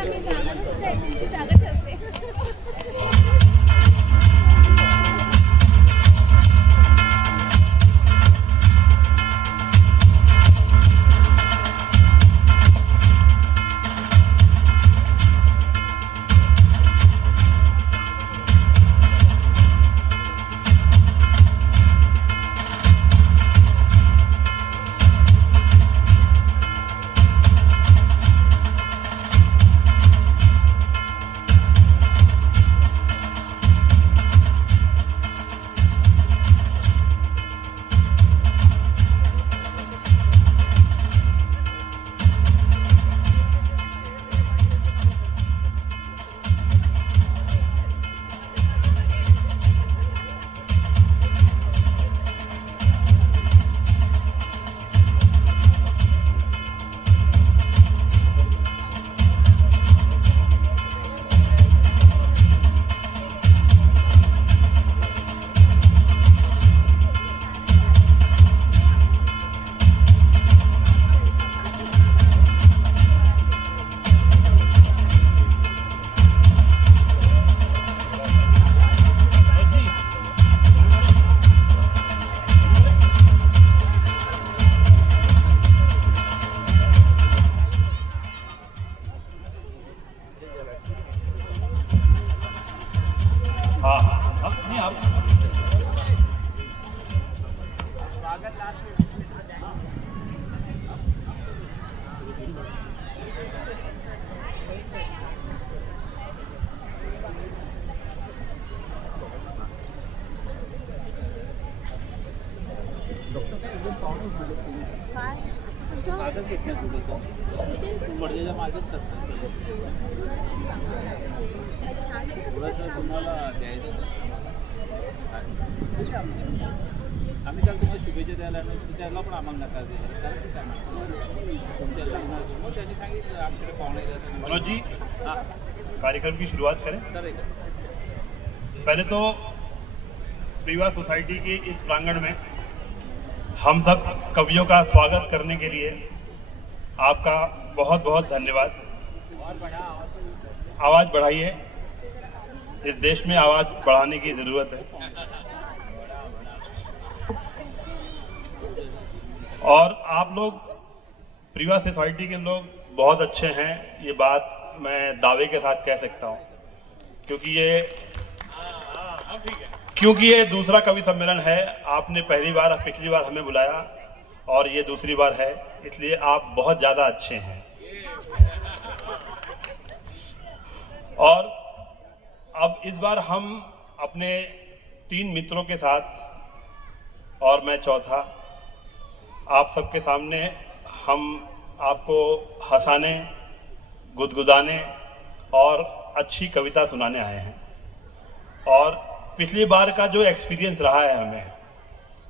आम्ही जाणार तुमची जागा ठेवते. तुम्हाला द्यायचं आम्ही त्याला तुम्हाला शुभेच्छा द्यायला त्याला पण आम्हाला नकार दिला कारण तुमच्या लग्नाचं मग त्यांनी सांगितलं आमच्याकडे पाहुणे द्यायचं. मनोज जी, कार्यक्रम की शुरुआत करें. पहले तो प्रीवा सोसाइटी के इस प्रांगण में हम सब कवियों का स्वागत करने के लिए आपका बहुत बहुत धन्यवाद. आवाज़ बढ़ाइए, इस देश में आवाज़ बढ़ाने की ज़रूरत है. और आप लोग प्रीवा सोसाइटी के लोग बहुत अच्छे हैं, ये बात मैं दावे के साथ कह सकता हूँ, क्योंकि ये दूसरा कवि सम्मेलन है. आपने पिछली बार हमें बुलाया और ये दूसरी बार है, इसलिए आप बहुत ज़्यादा अच्छे हैं. और अब इस बार हम अपने 3 मित्रों के साथ और मैं चौथा आप सबके सामने हम आपको हंसाने, गुदगुदाने और अच्छी कविता सुनाने आए हैं. और पिछली बार का जो एक्सपीरियंस रहा है हमें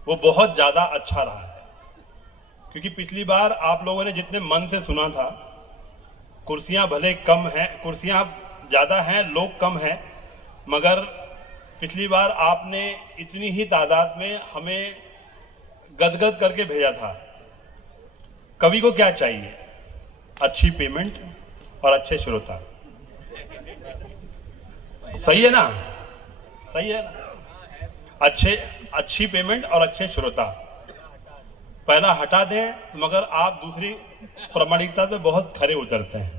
वो बहुत ज़्यादा अच्छा रहा है, क्योंकि पिछली बार आप लोगों ने जितने मन से सुना था, कुर्सियां भले कम हैं, कुर्सियां ज़्यादा हैं, लोग कम हैं, मगर पिछली बार आपने इतनी ही तादाद में हमें गदगद करके भेजा था. कवि को क्या चाहिए? अच्छी पेमेंट और अच्छे श्रोता. सही है ना? सही है ना? अच्छी पेमेंट और अच्छे श्रोता पहला हटा दें, मगर आप दूसरी प्रामाणिकता पे बहुत खरे उतरते हैं.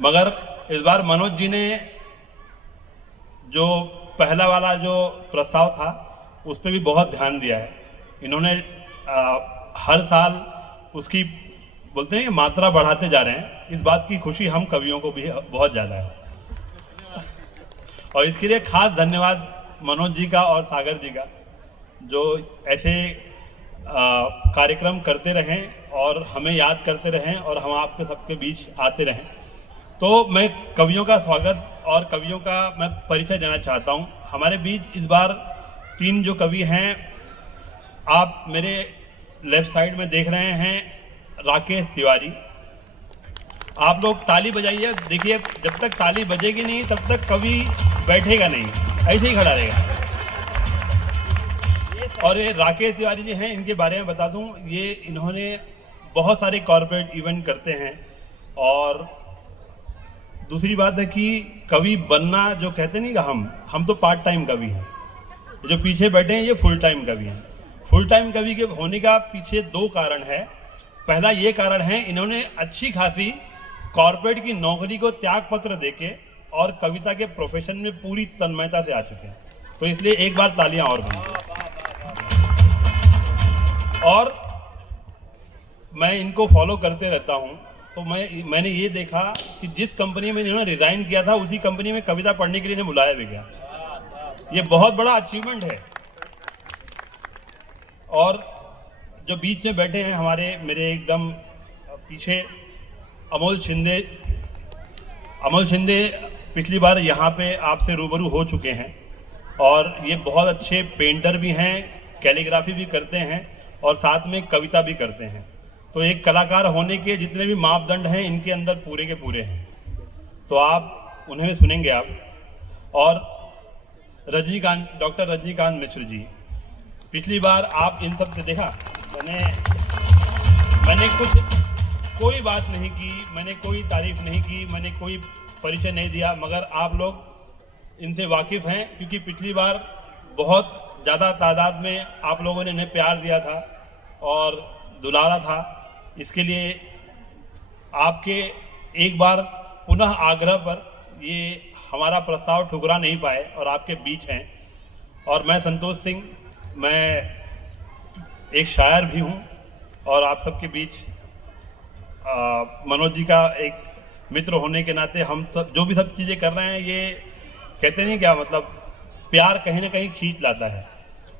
मगर इस बार मनोज जी ने जो पहला वाला जो प्रस्ताव था उस पर भी बहुत ध्यान दिया है. इन्होंने हर साल उसकी बोलते हैं कि मात्रा बढ़ाते जा रहे हैं. इस बात की खुशी हम कवियों को भी बहुत ज़्यादा है, और इसके लिए खास धन्यवाद मनोज जी का और सागर जी का, जो ऐसे कार्यक्रम करते रहें और हमें याद करते रहें और हम आपके सबके बीच आते रहें. तो मैं कवियों का स्वागत और कवियों का मैं परिचय देना चाहता हूं. हमारे बीच इस बार 3 जो कवि हैं, आप मेरे लेफ्ट साइड में देख रहे हैं, राकेश तिवारी. आप लोग ताली बजाइए. देखिए, जब तक ताली बजेगी नहीं तब तक कवि बैठेगा नहीं, ऐसे ही खड़ा रहेगा. और ये राकेश तिवारी जी हैं, इनके बारे में बता दूं, ये इन्होंने बहुत सारे कॉर्पोरेट इवेंट करते हैं और दूसरी बात है कि कवि बनना जो कहते नहीं कि हम तो पार्ट टाइम कवि हैं, जो पीछे बैठे हैं ये फुल टाइम कवि हैं। फुल टाइम कवि के होने का पीछे दो कारण है। पहला ये कारण है, इन्होंने अच्छी खासी कॉर्पोरेट की नौकरी को त्याग पत्र देके और कविता के प्रोफेशन में पूरी तन्मयता से आ चुके हैं, तो इसलिए एक बार तालियां और बजाएं। और मैं इनको फॉलो करते रहता हूं, तो मैंने ये देखा कि जिस कंपनी में इन्होंने रिजाइन किया था उसी कंपनी में कविता पढ़ने के लिए इन्हें बुलाया भी गया। ये बहुत बड़ा अचीवमेंट है। और जो बीच में बैठे हैं मेरे एकदम पीछे अमोल शिंदे पिछली बार यहाँ पे आपसे रूबरू हो चुके हैं और ये बहुत अच्छे पेंटर भी हैं, कैलीग्राफी भी करते हैं और साथ में कविता भी करते हैं। तो एक कलाकार होने के जितने भी मापदंड हैं इनके अंदर पूरे के पूरे हैं, तो आप उन्हें सुनेंगे आप। और डॉक्टर रजनीकांत मिश्र जी, पिछली बार आप इन सब से देखा, मैंने कोई बात नहीं की, मैंने कोई तारीफ नहीं की, मैंने कोई परिचय नहीं दिया, मगर आप लोग इनसे वाकिफ़ हैं क्योंकि पिछली बार बहुत ज़्यादा तादाद में आप लोगों ने इन्हें प्यार दिया था और दुलारा था। इसके लिए आपके एक बार पुनः आग्रह पर ये हमारा प्रस्ताव ठुकरा नहीं पाए और आपके बीच हैं। और मैं संतोष सिंह, मैं एक शायर भी हूँ और आप सबके बीच मनोज जी का एक मित्र होने के नाते हम सब जो भी सब चीज़ें कर रहे हैं, ये कहते नहीं क्या, मतलब प्यार कहीं ना कहीं खींच लाता है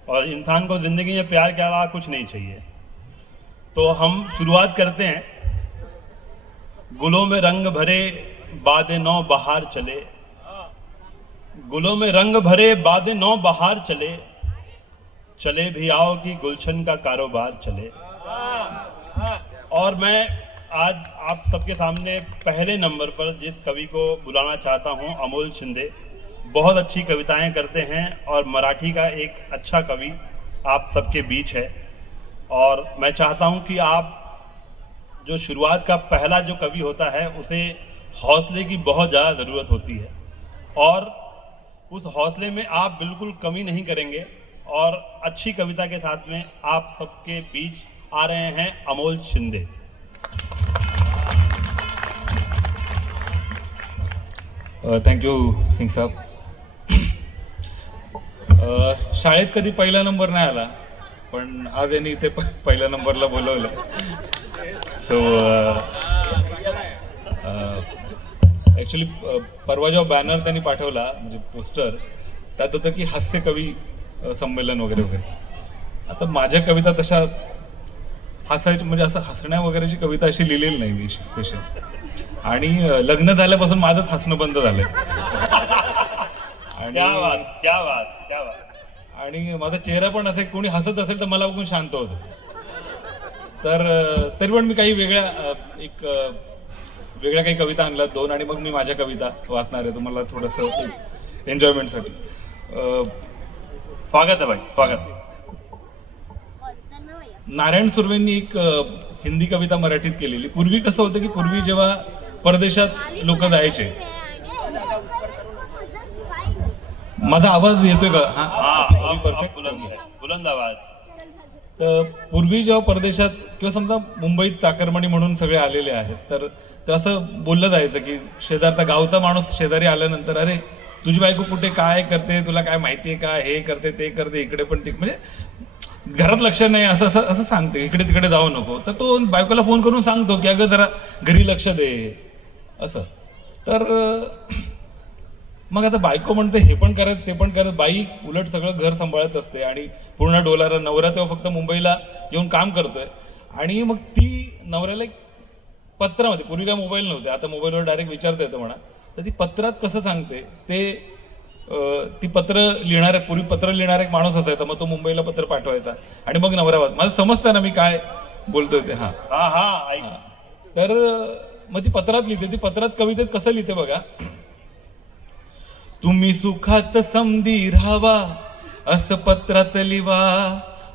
और इंसान को ज़िंदगी में प्यार के अलावा कुछ नहीं चाहिए। तो हम शुरुआत करते हैं। गुलों में रंग भरे बादे नौ बहार चले, गुलों में रंग भरे बादे नौ बहार चले, चले भी आओ कि गुलशन का कारोबार चले। और मैं आज आप सबके सामने पहले नंबर पर जिस कवि को बुलाना चाहता हूं, अमोल शिंदे, बहुत अच्छी कविताएं करते हैं और मराठी का एक अच्छा कवि आप सबके बीच है। और मैं चाहता हूं कि आप जो शुरुआत का पहला जो कवि होता है उसे हौसले की बहुत ज़्यादा ज़रूरत होती है और उस हौसले में आप बिल्कुल कमी नहीं करेंगे और अच्छी कविता के साथ में आप सबके बीच आ रहे हैं अमोल शिंदे। थँक्यू सिंग साहेब। शाळेत कधी पहिला नंबर नाही आला, पण आज यांनी इथे पहिल्या नंबरला बोलवलं। सो ॲक्च्युली परवा जेव्हा बॅनर त्यांनी पाठवला, म्हणजे पोस्टर, त्यात होतं की हास्य कवी संमेलन वगैरे वगैरे। आता माझ्या कविता तशा हसायची, म्हणजे असं हसण्या वगैरेची कविता अशी लिहिलेली नाही मी स्पेशल, आणि लग्न झाल्यापासून माझंच हसणं बंद झालंय। आणि क्या बात। आणि माझा चेहरा पण असं, कोणी हसत असेल तर मला बघून शांत होतो। तर तरी पण मी काही वेगळ्या काही कविता आणल्यात दोन, आणि मग मी माझ्या कविता वाचणार आहे तुम्हाला थोडंसं एन्जॉयमेंटसाठी। स्वागत है भाई, स्वागत। नारायण सुर्वेंनी एक हिंदी कविता मराठीत केलेली। पूर्वी कसं होतं की पूर्वी जेव्हा परदेशात लोक जायचे, माझा आवाज येतोय का? हाँ, परफेक्ट बुलंद आवाज। तर पूर्वी जेव्हा परदेशात किंवा समजा मुंबईत चाकरमानी म्हणून सगळे आलेले आहेत, तर असं बोललं जायचं की शेजारचा गावचा माणूस शेजारी आल्यानंतर, अरे तुझी बायको कुठे, काय करते, तुला काय माहिती आहे का, हे करते ते करते, इकडे पण म्हणजे घरात लक्ष नाही, असं सांगते, इकडे तिकडे जाऊ नको। तर तो बायकोला फोन करून सांगतो की अगं जरा घरी लक्ष दे असं। तर मग आता बायको म्हणते हे पण करत ते पण करत, बाई उलट सगळं घर सांभाळत असते आणि पूर्ण डोलारा। नवरा तेव्हा फक्त मुंबईला येऊन काम करतोय, आणि मग ती नवऱ्याला एक पत्रामध्ये, पूर्वी काय मोबाईल नव्हते, आता मोबाईलवर डायरेक्ट विचारता येतं म्हणा, तर ती पत्रात कसं सांगते ते, ती पत्र लिहिणारे, पूर्वी पत्र लिहिणारा एक माणूस असायचा, मग तो मुंबईला पत्र पाठवायचा आणि मग नवऱ्यावर, माझं समजतं ना मी काय बोलतोय ते। तर मग ती पत्रात लिहिते, ती पत्रात कवितेत कसं लिहिते बघा, तुम्ही सुखात समधी राहावा असं पत्रात लिवा।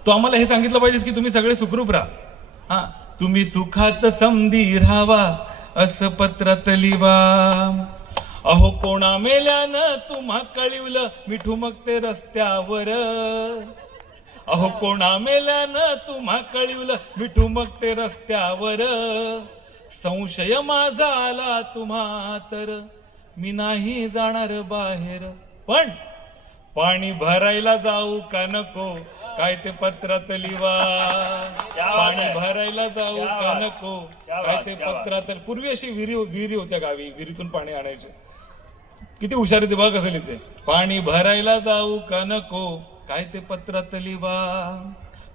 तो आम्हाला हे सांगितलं पाहिजे की तुम्ही सगळे सुखरूप राहा, तुम्ही सुखात समधी राहावा असं पत्रात लिवा। अहो कोणा मेल्यानं तुम्हा कळिवलं मिठू मग ते रस्त्यावर. अहो कोणा मेल्यानं तुम्हा कळिवलं मिठू मग ते रस्त्यावर. संशय माझा आला तुम्हा तर मी नाही जाणार बाहेर. पण पाणी भरायला जाऊ का नको काय ते पत्रात लिवा. पाणी भरायला जाऊ का नको काय ते पत्रात. पूर्वी अशी विहिरी होत्या गावी, विहिरीतून पाणी आणायचे. किती हुशार ते बघ कसं लिहिते. पाणी भरायला जाऊ का नको काय ते पत्रात लिवा.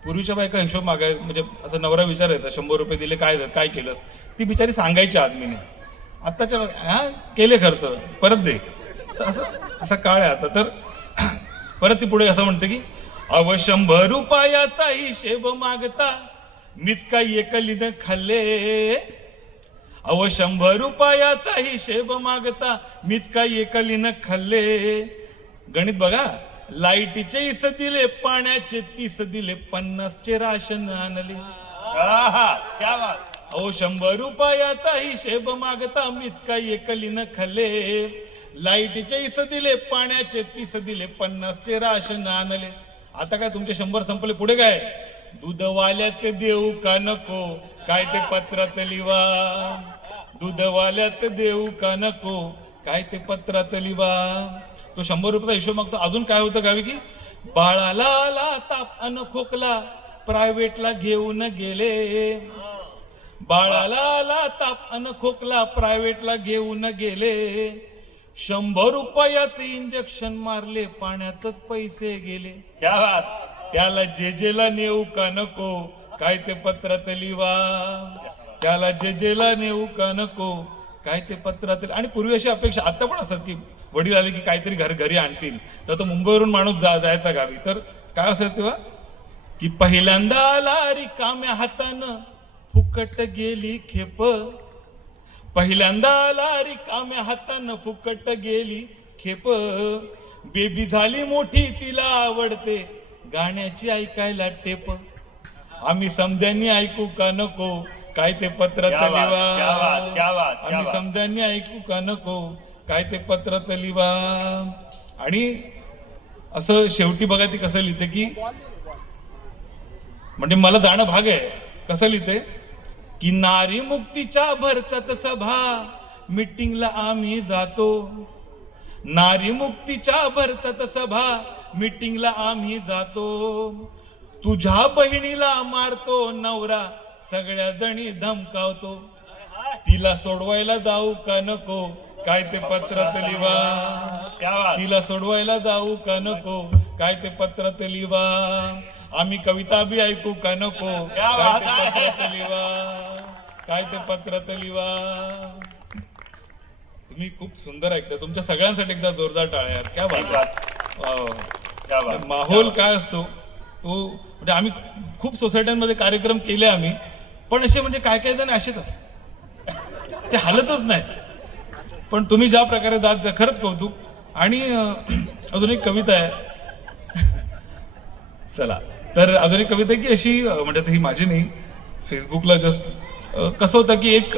पूर्वीच्या बायका हिशोब मागाय म्हणजे असं नवरा विचारायचा 100 रुपये दिले काय केलंस. ती बिचारी सांगायची आदमीने. आत्ताच्या हा केले खर्च परत दे. तर असा काळ आहे आता. तर परत ती पुढे असं म्हणते की अव 100 रुपयाचा हिशेब मागता मीच काही एकलीनं खाल्ले. अव 100 रुपयाचा हिशेब मागता मीच काही एकलीनं खाल्ले. गणित बघा. लाईटीचे 20 दिले, पाण्याचे 30 दिले, 50चे राशन आणले. क्या बात. अहो 100 रुपयाचा हिशेब मागता मीच काही एकलीनं खाल्ले. लाईटीचे 20 दिले, पाण्याचे 30 दिले, 50चे राशन आणले. आता काय तुमचे 100 संपले. पुढे काय. दूधवाल्याचे देऊ का नको काय ते पत्रात लिवा. दूधवाल्याचे देऊ का नको काय ते पत्रात लिवा. तो 100 रुपयाचा हिशोब मागतो. अजून काय होतं गावी की बाळाला आला ताप अन खोकला प्रायव्हेटला घेऊन गेले. बाळाला आला ताप अन खोकला प्रायव्हेटला घेऊन गेले. 100 रुपयाचे इंजेक्शन मारले, पाण्यातच पैसे गेले. क्या बात. त्याला जेजेला नेऊ का नको काय ते पत्रात लिवा. त्याला जेजेला नेऊ का नको काय ते पत्रात. आणि पूर्वी अशी अपेक्षा आता पण असतात की वडील आले की काहीतरी घरी आणतील. तर तो मुंबईवरून माणूस जायचा गावी. तर काय असेल तेव्हा की पहिल्यांदा आला रिकाम्या हातानं फुकट गेली खेप. पहिल्यांदा आला रिकाम्या हातानं फुकट गेली खेप. बेबी झाली मोठी तिला आवडते गाण्याची ऐकायला टेप. आम्ही समद्यांनी ऐकू का नको काय ते पत्रात लिवा. आम्ही समद्यांनी ऐकू का नको काय ते पत्रात लिवा. आणि असं शेवटी बघा ती कसं लिहिते की म्हणजे मला जाणं भाग आहे. कसं लिहिते की नारी मुक्तीच्या भरतात सभा मीटिंगला आम्ही जातो. नारी मुक्तीच्या भरतात सभा मीटिंगला आम्ही जातो. तुझ्या बहिणीला मारतो नवरा सगळ्या जणी धमकावतो. तिला सोडवायला जाऊ का नको काय ते पत्रात लिवा. तिला सोडवायला जाऊ का नको काय ते पत्रात लिवा. आम्ही कविता बी ऐकू का नको काय ते पत्रात लिवा. काय ते पत्रात लिवा. तुम्ही खूप सुंदर ऐकता. तुमच्या सगळ्यांसाठी एकदा जोरदार टाळ्या. क्या बात. माहोल काय असतो तो म्हणजे आम्ही खूप सोसायट्यांमध्ये कार्यक्रम केले आम्ही. पण असे म्हणजे काय जण असेच असतात ते हलतच नाहीत. पण तुम्ही ज्या प्रकारे दाद खरंच कौतुक. आणि अजून एक कविता आहे. चला तर अजून एक कविता आहे की अशी म्हणजे ही माझी नाही, फेसबुकला जस्ट कसं होतं की एक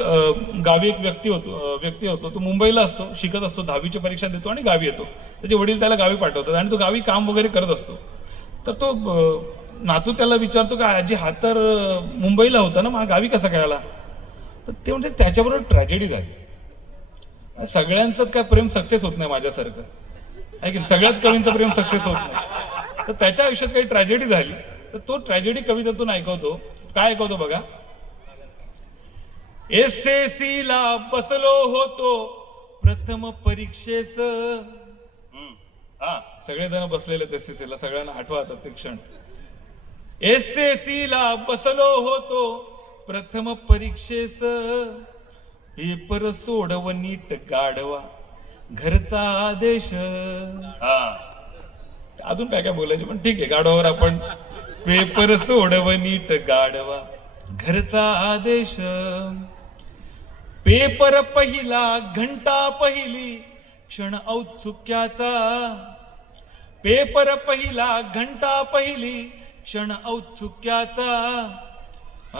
गावी एक व्यक्ती होतो. तो मुंबईला असतो, शिकत असतो, 10वीची परीक्षा देतो आणि गावी येतो. त्याचे वडील त्याला गावी पाठवतात आणि तो गावी काम वगैरे करत असतो. तर तो नातू त्याला विचारतो की आजी हा तर मुंबईला होता ना, मग गावी कसा काय आला. तर ते म्हणजे त्याच्याबरोबर ट्रॅजेडी झाली. सगळ्यांचंच काय प्रेम सक्सेस होत नाही माझ्यासारखं आहे की सगळ्याच कवींचं प्रेम सक्सेस होत नाही. तर त्याच्या आयुष्यात काही ट्रॅजेडी झाली. तर तो ट्रॅजेडी कवितेतून ऐकवतो. काय ऐकवतो बघा. SSC ला बसलो होतो प्रथम परीक्षेस. सगळेजण बसलेले SSC ला, सगळ्यांना आठवतात ते क्षण. SSC ला बसलो होतो प्रथम परीक्षेस. पेपर सोडव नीट गाढवा घरचा आदेश. अजून काय काय बोलायचे पण ठीक आहे, गाढवावर आपण. पेपर सोडव नीट गाढवा घरचा आदेश. पेपर पहिला घंटा पहिली क्षण औत्सुक्याचा. पेपर पहिला घंटा पहिली क्षण औत्सुक्याचा.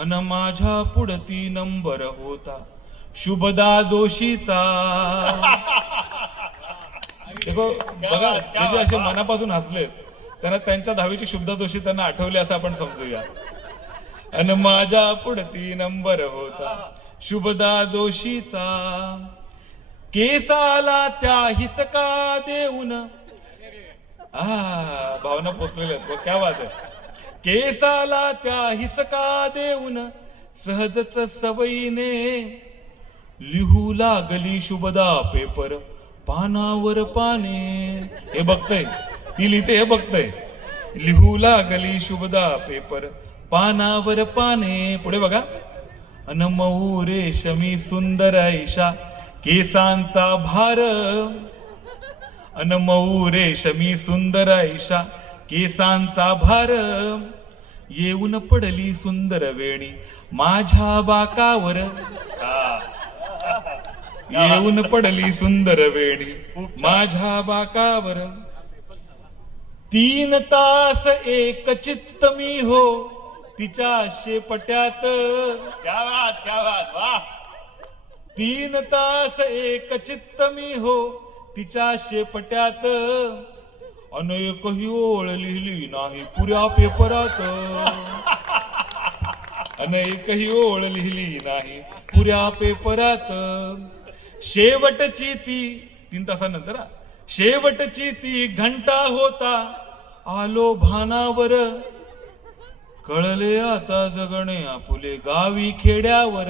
अन माझ्या पुढती नंबर होता शुभदा जोशीचा. देखो बघा ते जे असे मनापासून हसलेत त्यांना त्यांच्या 10वीची शुभदा जोशी त्यांना आठवले असं आपण समजूया. अन माझ्या पुढती नंबर होता शुभदा जोशीचा, केसाला त्या हिसका देऊन भावना पोचलेल्या आहेत. क्या बात आहे. केसाला त्या हिसका देऊन सहजच सवयीने लिहू लागली शुभदा पेपर पानावर पाने. हे बघतय ती लिहिते, हे बघतय. लिहू लागली शुभदा पेपर पानावर पाने. पुढे बघा. अन मऊ रेशमी सुंदर ऐशा केसांचा भार, अन मऊ रेशमी सुंदर ऐशा केसांचा भार, येऊन पडली सुंदर वेणी माझ्या बाकावर, येऊन पडली सुंदर वेणी माझ्या बाकावर. 3 तास एक चित्त मी हो तिच्या शेपट्यात. क्या बात, क्या बात, वाह. 3 तास एक चित्त मी हो तिच्या शेपट्यात, अनेकही ओळ लिहिली नाही पुऱ्या पेपरात, अनेकही ओळ लिहिली नाही पुऱ्या पेपरात. शेवटची ती 3 तासानंतर शेवटची ती घंटा होता आलो भानावर, कळले आता जगणे आपुले गावी खेड्यावर.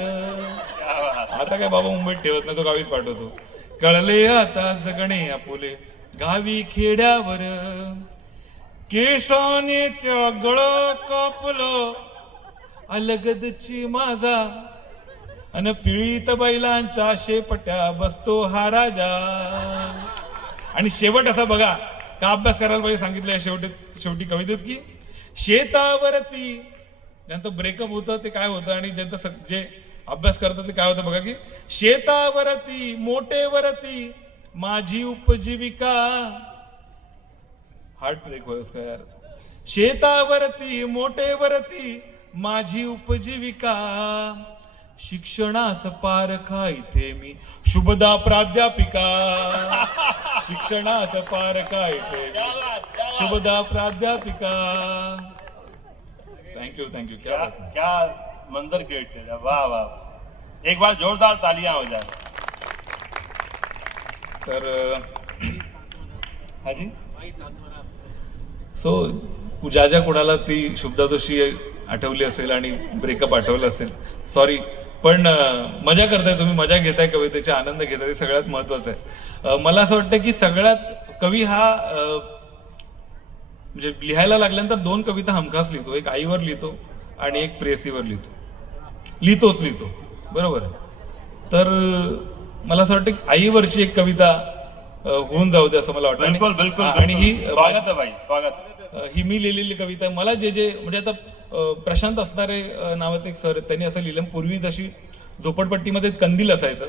आता काय बाबा मुंबईत ठेवत नाही, तो गावीत पाठवतो. कळले आता जगणे आपुले गावी खेड्यावर, केसाने त्या गळ कापलं अलगदची माझा, अन पिळीत बैलांच्या शेपट्या बसतो हा राजा. आणि शेवट असा बघा का अभ्यास करायला पाहिजे सांगितलंय शेवटी कवितेत की शेतावरती ज्यांचं ब्रेकअप होतं ते काय होतं आणि ज्यांचं जे अभ्यास करतात ते काय होतं बघा की शेतावरती मोठेवरती माझी उपजीविका. हार्ट ब्रेक होयस का यार. शेतावरती मोठेवरती माझी उपजीविका, शिक्षणास पारखा इथे मी शुभदा प्राध्यापिका, शिक्षणास पारखा इथे मी शुभदा प्राध्यापिका. Thank you thank you. क्या क्या मंजर क्रिएट किया. वाह वाह. एक बार जोरदार तालियां हो जाए. तर हाजी सो ज्या कोणाला ती शुभदा जोशी आठवली असेल आणि ब्रेकअप आठवलं असेल, सॉरी, पण मजा करताय तुम्ही, मजा घेताय, कवितेचा आनंद घेताय, ते सगळ्यात महत्वाचं आहे. मला असं वाटतं की सगळ्यात कवी हा म्हणजे लिहायला लागल्यानंतर 2 कविता हमखास लिहितो. एक आईवर लिहितो आणि एक प्रेयसीवर लिहितो. बरोबर आहे. तर मला असं वाटतं की आईवरची एक कविता होऊन जाऊ दे असं मला वाटतं. बिलकुल बिलकुल. आणि ही स्वागत आहे भाई, स्वागत. ही मी लिहिलेली कविता. मला जे म्हणजे आता प्रशांत असणारे नावाचे एक सर आहेत, त्यांनी असं लिहिलं. पूर्वी जशी झोपडपट्टीमध्ये कंदील असायचं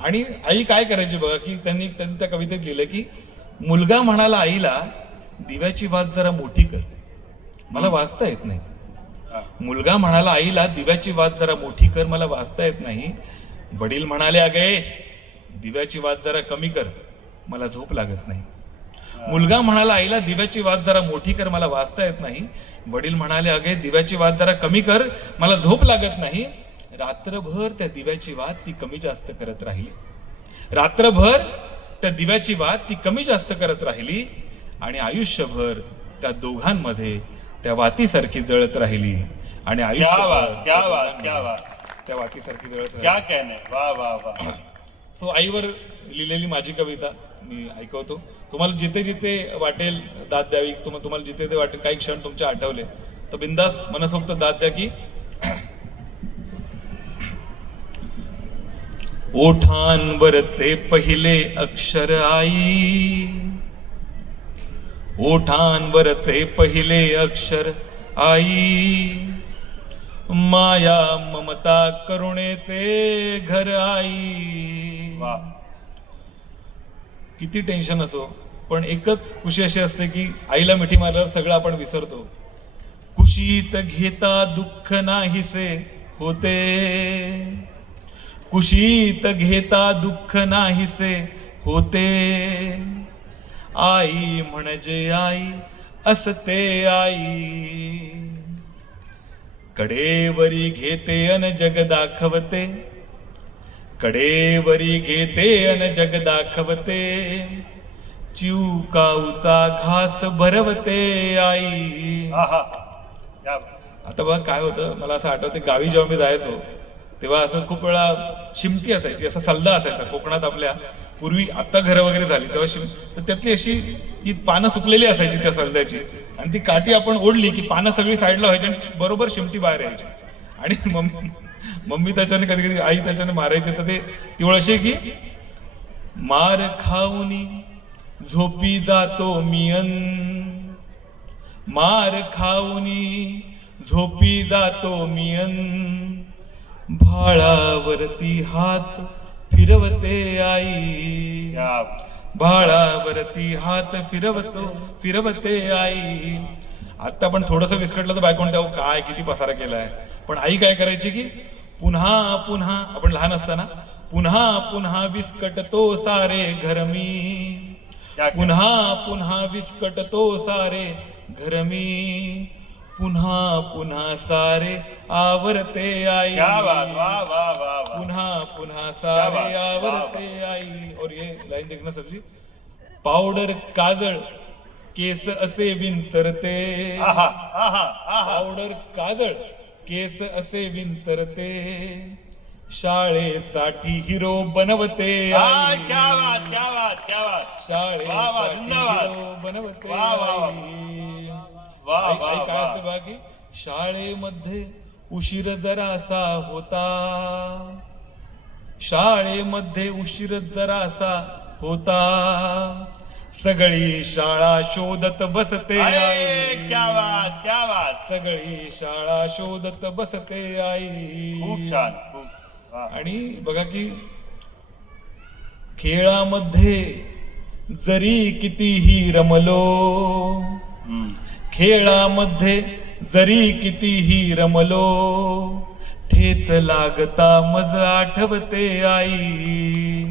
आणि आई काय करायची बघा की त्यांनी त्या कवितेत लिहिलं की मुलगा म्हणाला आईला दिव्याची वात जरा मोठी कर, मला वाचता येत नाही. मुलगा म्हणाला आईला दिव्याची वात जरा मोठी कर, मला वाचता येत नाही. वडील म्हणाले अगे दिव्याची वात जरा कमी कर, मला झोप लागत नाही. मुलगा म्हणाला आईला दिव्याची वात जरा मोठी कर, मला वाचता येत नाही. वडील म्हणाले अगे दिव्याची वात जरा कमी कर, मला झोप लागत नाही. रात्रभर त्या दिव्याची वात ती कमी जास्त करत राहिली. रात्रभर त्या दिव्याची वात ती कमी जास्त करत राहिली आणि आयुष्यभर त्या दोघांमध्ये त्या वातीसारखी जळत राहिली. आणि आयुष्यभर त्या वातीसारखी जळत राहिली. क्या कहने. वाह वाह वाह. सो आईवर लिहिलेली माझी कविता मी ऐकवतो. तुम्हाला जिथे जिथे वाटेल दाद द्यावी, तुम्हाला जिथे ते वाटेल काही क्षण तुमचे आठवले तर बिंदास मनसोक्त दाद द्या की ओठांवरचे पहिले अक्षर आई, ओठांवरचे पहिले अक्षर आई, माया ममता करुणेचे घर आई. वाह. किती टेन्शन असो पण एकच खुशी अशी असते की आईला मिठी मारल्यावर सगळं आपण विसरतो. कुशीत घेता दुःख नाहीसे होते, कुशीत घेता दुःख नाहीसे होते. आई म्हणजे आई असते आई. कडेवरी घेते अन जग दाखवते, कडेवरी घेते अन जग दाखवते, चिवकाऊचा घास भरवते आई. आहा क्या बात. आता बघा काय होतं, मला असं आठवते गावी जेव्हा मी जायचो तेव्हा असं खूप वेळा शिमटी असायची, असा सल्ला असायचा कोकणात आपल्या. पूर्वी आत्ता घरं वगैरे झाली तेव्हा तर त्यातली अशी ती पानं सुकलेली असायची त्या सल्ल्याची, आणि ती काठी आपण ओढली की पानं सगळी साईडला व्हायची आणि बरोबर शिमटी बाहेर यायची. आणि मम्मी त्याच्याने कधी कधी आई त्याच्याने मारायची. तर ते ती ओळ अशी की मार खाऊनी झोपी जातो मियन, मार खाऊनी झोपी जातो मियन, भाळावरती हात फिरवते आई. क्या भाळावरती हात फिरवते आई. आता आपण थोडंसं विस्कटलं तर बायकोण त्या काय किती पसारा केलाय. पण आई काय करायची की पुन्हा पुन्हा, आपण लहान असताना, पुन्हा पुन्हा विस्कटतो सारे घर मी, पुन्हा पुन्हा विस्कटतो सारे घर मी, पुन्हा पुन्हा सारे आवरते आई. क्या बात. वाह वाह वाह वाह. पुन्हा पुन्हा सारे आवरते आई. और ये लाइन देखना सबजी. पावडर काजळ केस असे विंचरते, आहा आहा आहा. पावडर काजळ केस असे विंचरते, शाळेसाठी हिरो बनवते आई. क्या बात क्या बात क्या बात. वाह, वाह, शाळेसाठी जिंदाबाद. हिरो बनवते वाह, वाह, वाह. आई. वाह आई वाह काय वाह. असते बघा की शाळेमध्ये उशीर जरासा होता, शाळेमध्ये उशीर जरासा होता, सगळी शाळा शोधत बसते अरे आई. क्या बात क्या बात. सगळी शाळा शोधत बसते आई. खूप छान खूप. वाह. आणि बघा की खेळामध्ये जरी कितीही रमलो, खेळामध्ये जरी कितीही रमलो, ठेच लागता मज आठवते आई,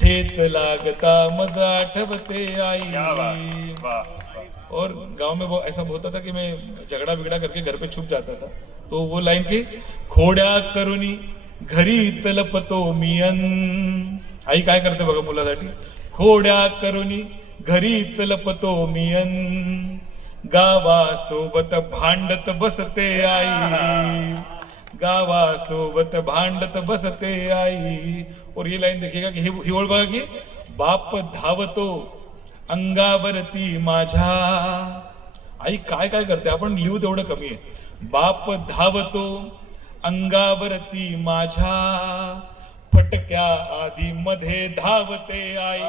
ठेच लागता मज आठवते आई. क्या बात. वाह वाह. और गांव में वो ऐसा होता था कि मैं झगड़ा बिगड़ा करके घर पे छुप जाता था, तो वो लाइन की खोड्या करुनी घरी चलपतो मियन. आई काय करते बघा मुलासाठी, खोड्या करुनी घरी चलपतो मियन, गावासोबत भांडत बसते आई, गावासोबत भांडत बसते आई. और ये लाइन देखिएगा कि ही ओळ बघा की बाप धावतो अंगावरती माझ्या. आई काय काय करते, आपण लिहू तेवढं कमी आहे. बाप धावतो अंगावरती माझ्या, फटक्या आधी मध्ये धावते आई,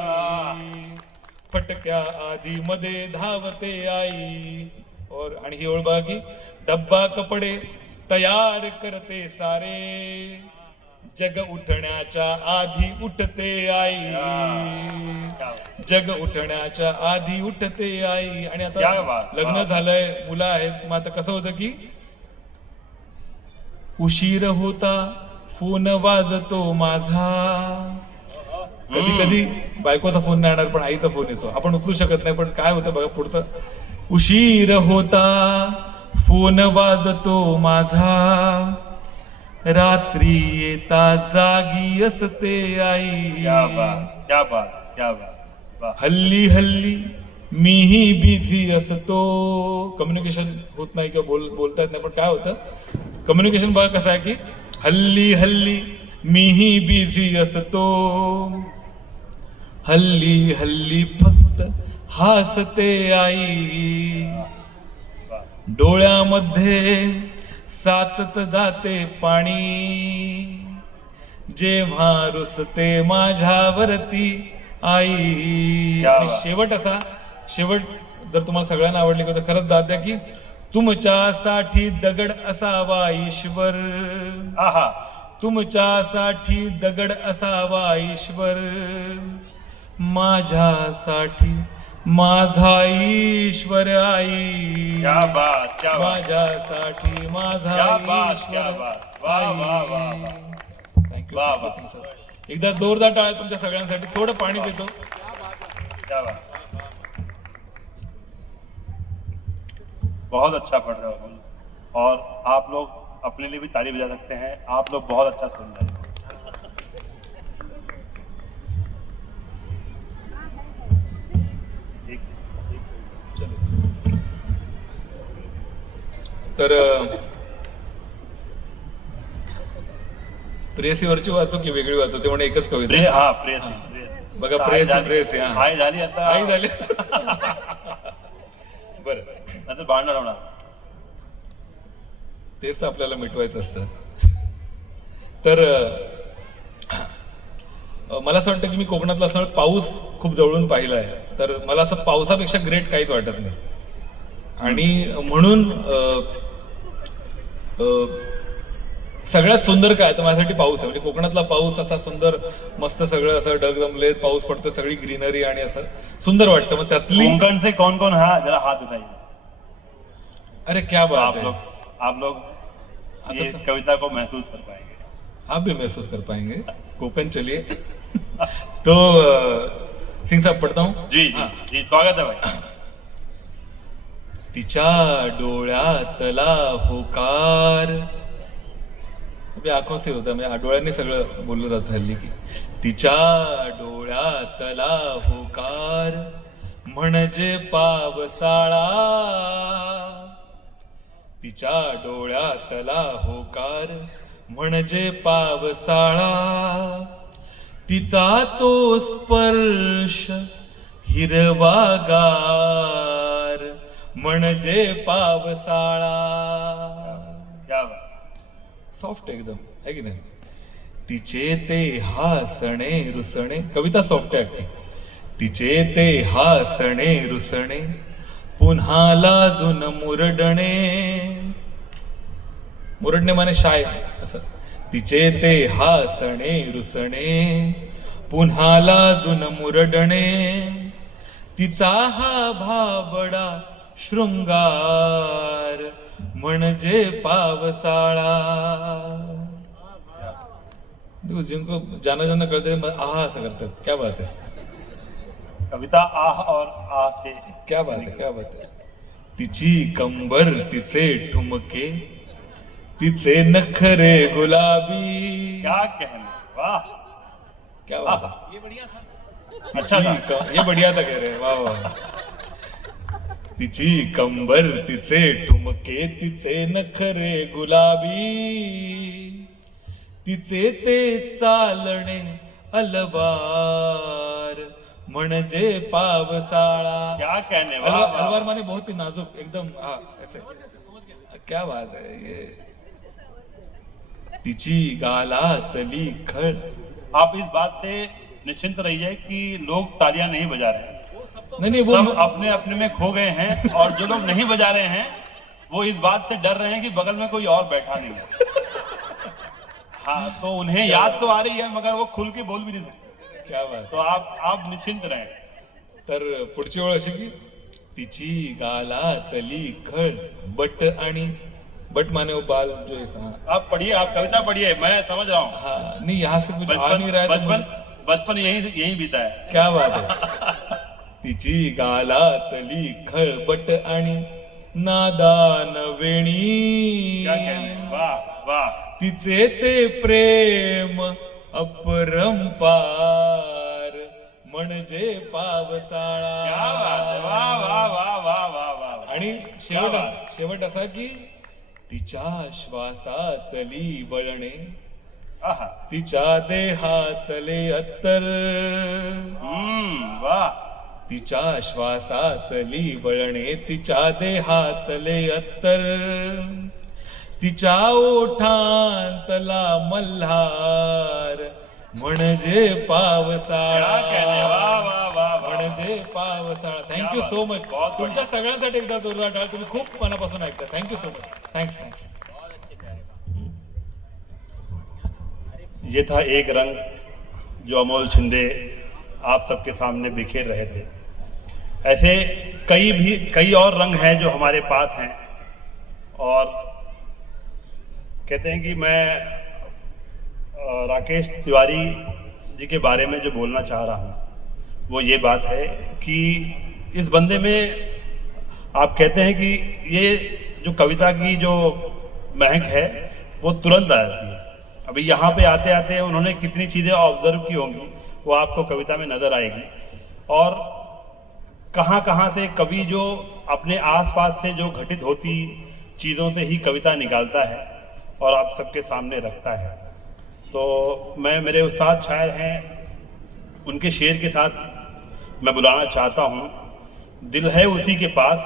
फटक्या आधी मध्ये धावते आई. और आणि ही ओळ बघा की डब्बा कपडे तयार करते सारे, जग उठण्याच्या आधी उठते आई, जग उठण्याच्या आधी उठते आई. आणि क्या आता बात. लग्न झालंय, मुलं आहेत, मग आता कसं होतं की उशीर होता फोन वाजतो माझा. कधी कधी बायकोचा फोन नाही येणार पण आईचा फोन येतो, आपण उचलू शकत नाही. पण काय होतं बघा पुढचं, उशीर होता फोन वाजतो माझा, रात्री येता जागी असते आई. क्या बात क्या बात क्या बात. वाह. हल्ली हल्ली मीही बिझी असतो. कम्युनिकेशन होत नाही किंवा बोलता येत नाही, पण काय होतं कम्युनिकेशन बघा कसं आहे की हल्ली हल्ली मीही बिझी असतो, हल्ली हल्ली फक्त हसते आई, डोळ्यामध्ये साचत जाते पाणी, जेव्हा रुसते माझ्यावरती आई. आणि शेवट असा, शेवट जर तुम्हाला सगळ्यांना आवडली तर खरंच दाद द्या की तुमच्यासाठी दगड असावा ईश्वर, आहा. तुमच्यासाठी दगड असावा ईश्वर, माझ्यासाठी माझा ईश्वर आई. क्या बात क्या बात माझ्यासाठी माझा क्या बात क्या ईश्वर बात. वाह वाह वाह वाह. थँक्यू. वाह, वाह. एकदा जोरदार टाळ्या तुमच्या सगळ्यांसाठी. थोडं पाणी पितो. क्या बात. बहुत अच्छा पढ़ रहे हो और आप लोग अपने लिए भी ताली बजा सकते हैं, आप लोग बहुत अच्छा सुन रहे हो। तर प्रेयसीवरची वाचू की वेगळी वाचू ते म्हणे एकच कविता हा प्रेयसी बघा प्रेयसी प्रेयसी हा आई झाली आता आई झाली बरं नंतर भांडण होणार. तेच तर आपल्याला मिटवायचं असतं. तर मला असं वाटतं की मी कोकणातला असणार पाऊस खूप जवळून पाहिला आहे, तर मला असं पावसापेक्षा ग्रेट काहीच वाटत नाही. आणि म्हणून सगळ्यात सुंदर काय तर माझ्यासाठी पाऊस आहे. म्हणजे कोकणातला पाऊस असा सुंदर मस्त सगळं असं ढग जमले पाऊस पडतो सगळी ग्रीनरी आणि असं सुंदर वाटतं. मग त्यातली कोंकण से कौन कौन हा जरा हाथ उठाइए. अरे क्या बात है, आप लोग ये कविता को महसूस कर पाएंगे. आप भी महसूस कर पाएंगे. कोकण चलिए. तो सिंग साहब पढ़ता हूँ. जी जी जी स्वागत है भाई. तिच्या डोळ्यातला होकार अभी आंखों से होता म्हणजे डोळ्यांनी सगळं बोललं जातं हल्ली की तिच्या डोळ्यातला होकार म्हणजे पावसाळा. तिच्या डोळ्यातला होकार म्हणजे पावसाळा. तिचा तो स्पर्श हिरवागार म्हणजे पावसाळा. क्या बात. सॉफ्ट एकदम आहे की नाही. तिचे ते हासणे रुसणे कविता सॉफ्ट आहे अगदी. तिचे ते हासणे रुसणे पुन्हा लाजून मुरडणे. मुरडणे माने शाय असं. तिचे ते हासणे रुसणे पुन्हा लाजून मुरडणे. तिचा हा भाबडा शृंगार म्हणजे पावसाळा. जिनको जाना जाना करते आह असं करतात. क्या बात है. कविता आह और आह से क्या बात है, क्या बात है. तिची कंबर तिचे ठुमके तिचे नखरे गुलाबी. क्या कहने. वाह क्या बात है. अच्छा था. ये बढ़िया था कह रहे. वाह वाह. तिची कंबर तिचे ठुमके तिचे नखरे गुलाबी. तिचे ते चालणे अलवार म्हणजे पावसाळा. क्या कहने. वाह वाह. अलवार माने बहुत ही नाजुक एकदम. हाँ ऐसे. क्या बात है ये. तिची गालातली खळ. आप इस बात से निश्चिंत रहिए कि लोग तालियां नहीं बजा रहे हैं. नहीं वो सब अपने अपने में खो गए हैं और जो लोग नहीं बजा रहे हैं वो इस बात से डर रहे हैं कि बगल में कोई और बैठा नहीं है. हाँ तो उन्हें याद तो आ रही है मगर वो खुल के बोल भी नहीं सकते. क्या बात. तो आप निश्चिंत रहें. तर पुढची ओळ अशी की तिची गालातली खळ बट आणि बट माने वो बाल जो है. हाँ आप पढ़िए. आप कविता पढ़िए. मैं समझ रहा हूँ. हाँ नहीं यहाँ से कुछ आ नहीं रहा है. तो बचपन यही बीता है. क्या बात है. तिची गालातली खळबट आणि नादान वेणी. क्या कहने. वाह वाह. तिचे ते प्रेम अपरंपार म्हणजे पावसाळा. क्या बात है. वाह वाह वाह वाह वाह वाह. आणि शेवट असा की तिच्या श्वासातली वळणे आहा. तिच्या देहातले अत्तर. वाह. तिच्या श्वासातली वळणे तिच्या देहातले अत्तर. तिच्या ओठांतला मल्हार म्हणजे पावसाळा. म्हणजे पावसाळा. Thank you so much. तुमच्या सगळ्यांसाठी एकदा जोरदार टाळ्या. तुम्ही खूप मनापासून ऐकता. Thank you so much. थँक्स. ये था एक रंग जो अमोल शिंदे आप सबके सामने बिखेर रहे थे. ऐसे कई और रंग हैं जो हमारे पास हैं. और कहते हैं कि मैं राकेश तिवारी जी के बारे में जो बोलना चाह रहा हूँ वो ये बात है कि इस बंदे में आप कहते हैं कि ये जो कविता की जो महक है वो तुरंत आ जाती है। अभी यहाँ पे आते आते उन्होंने कितनी चीज़ें ऑब्जर्व की होंगी वो आपको कविता में नज़र आएगी, और कहाँ कहाँ से कवि जो अपने आसपास से जो घटित होती चीज़ों से ही कविता निकालता है और आप सबके सामने रखता है। तो मैं मेरे उस्ताद शायर हैं उनके शेर के साथ मैं बुलाना चाहता हूँ। दिल है उसी के पास,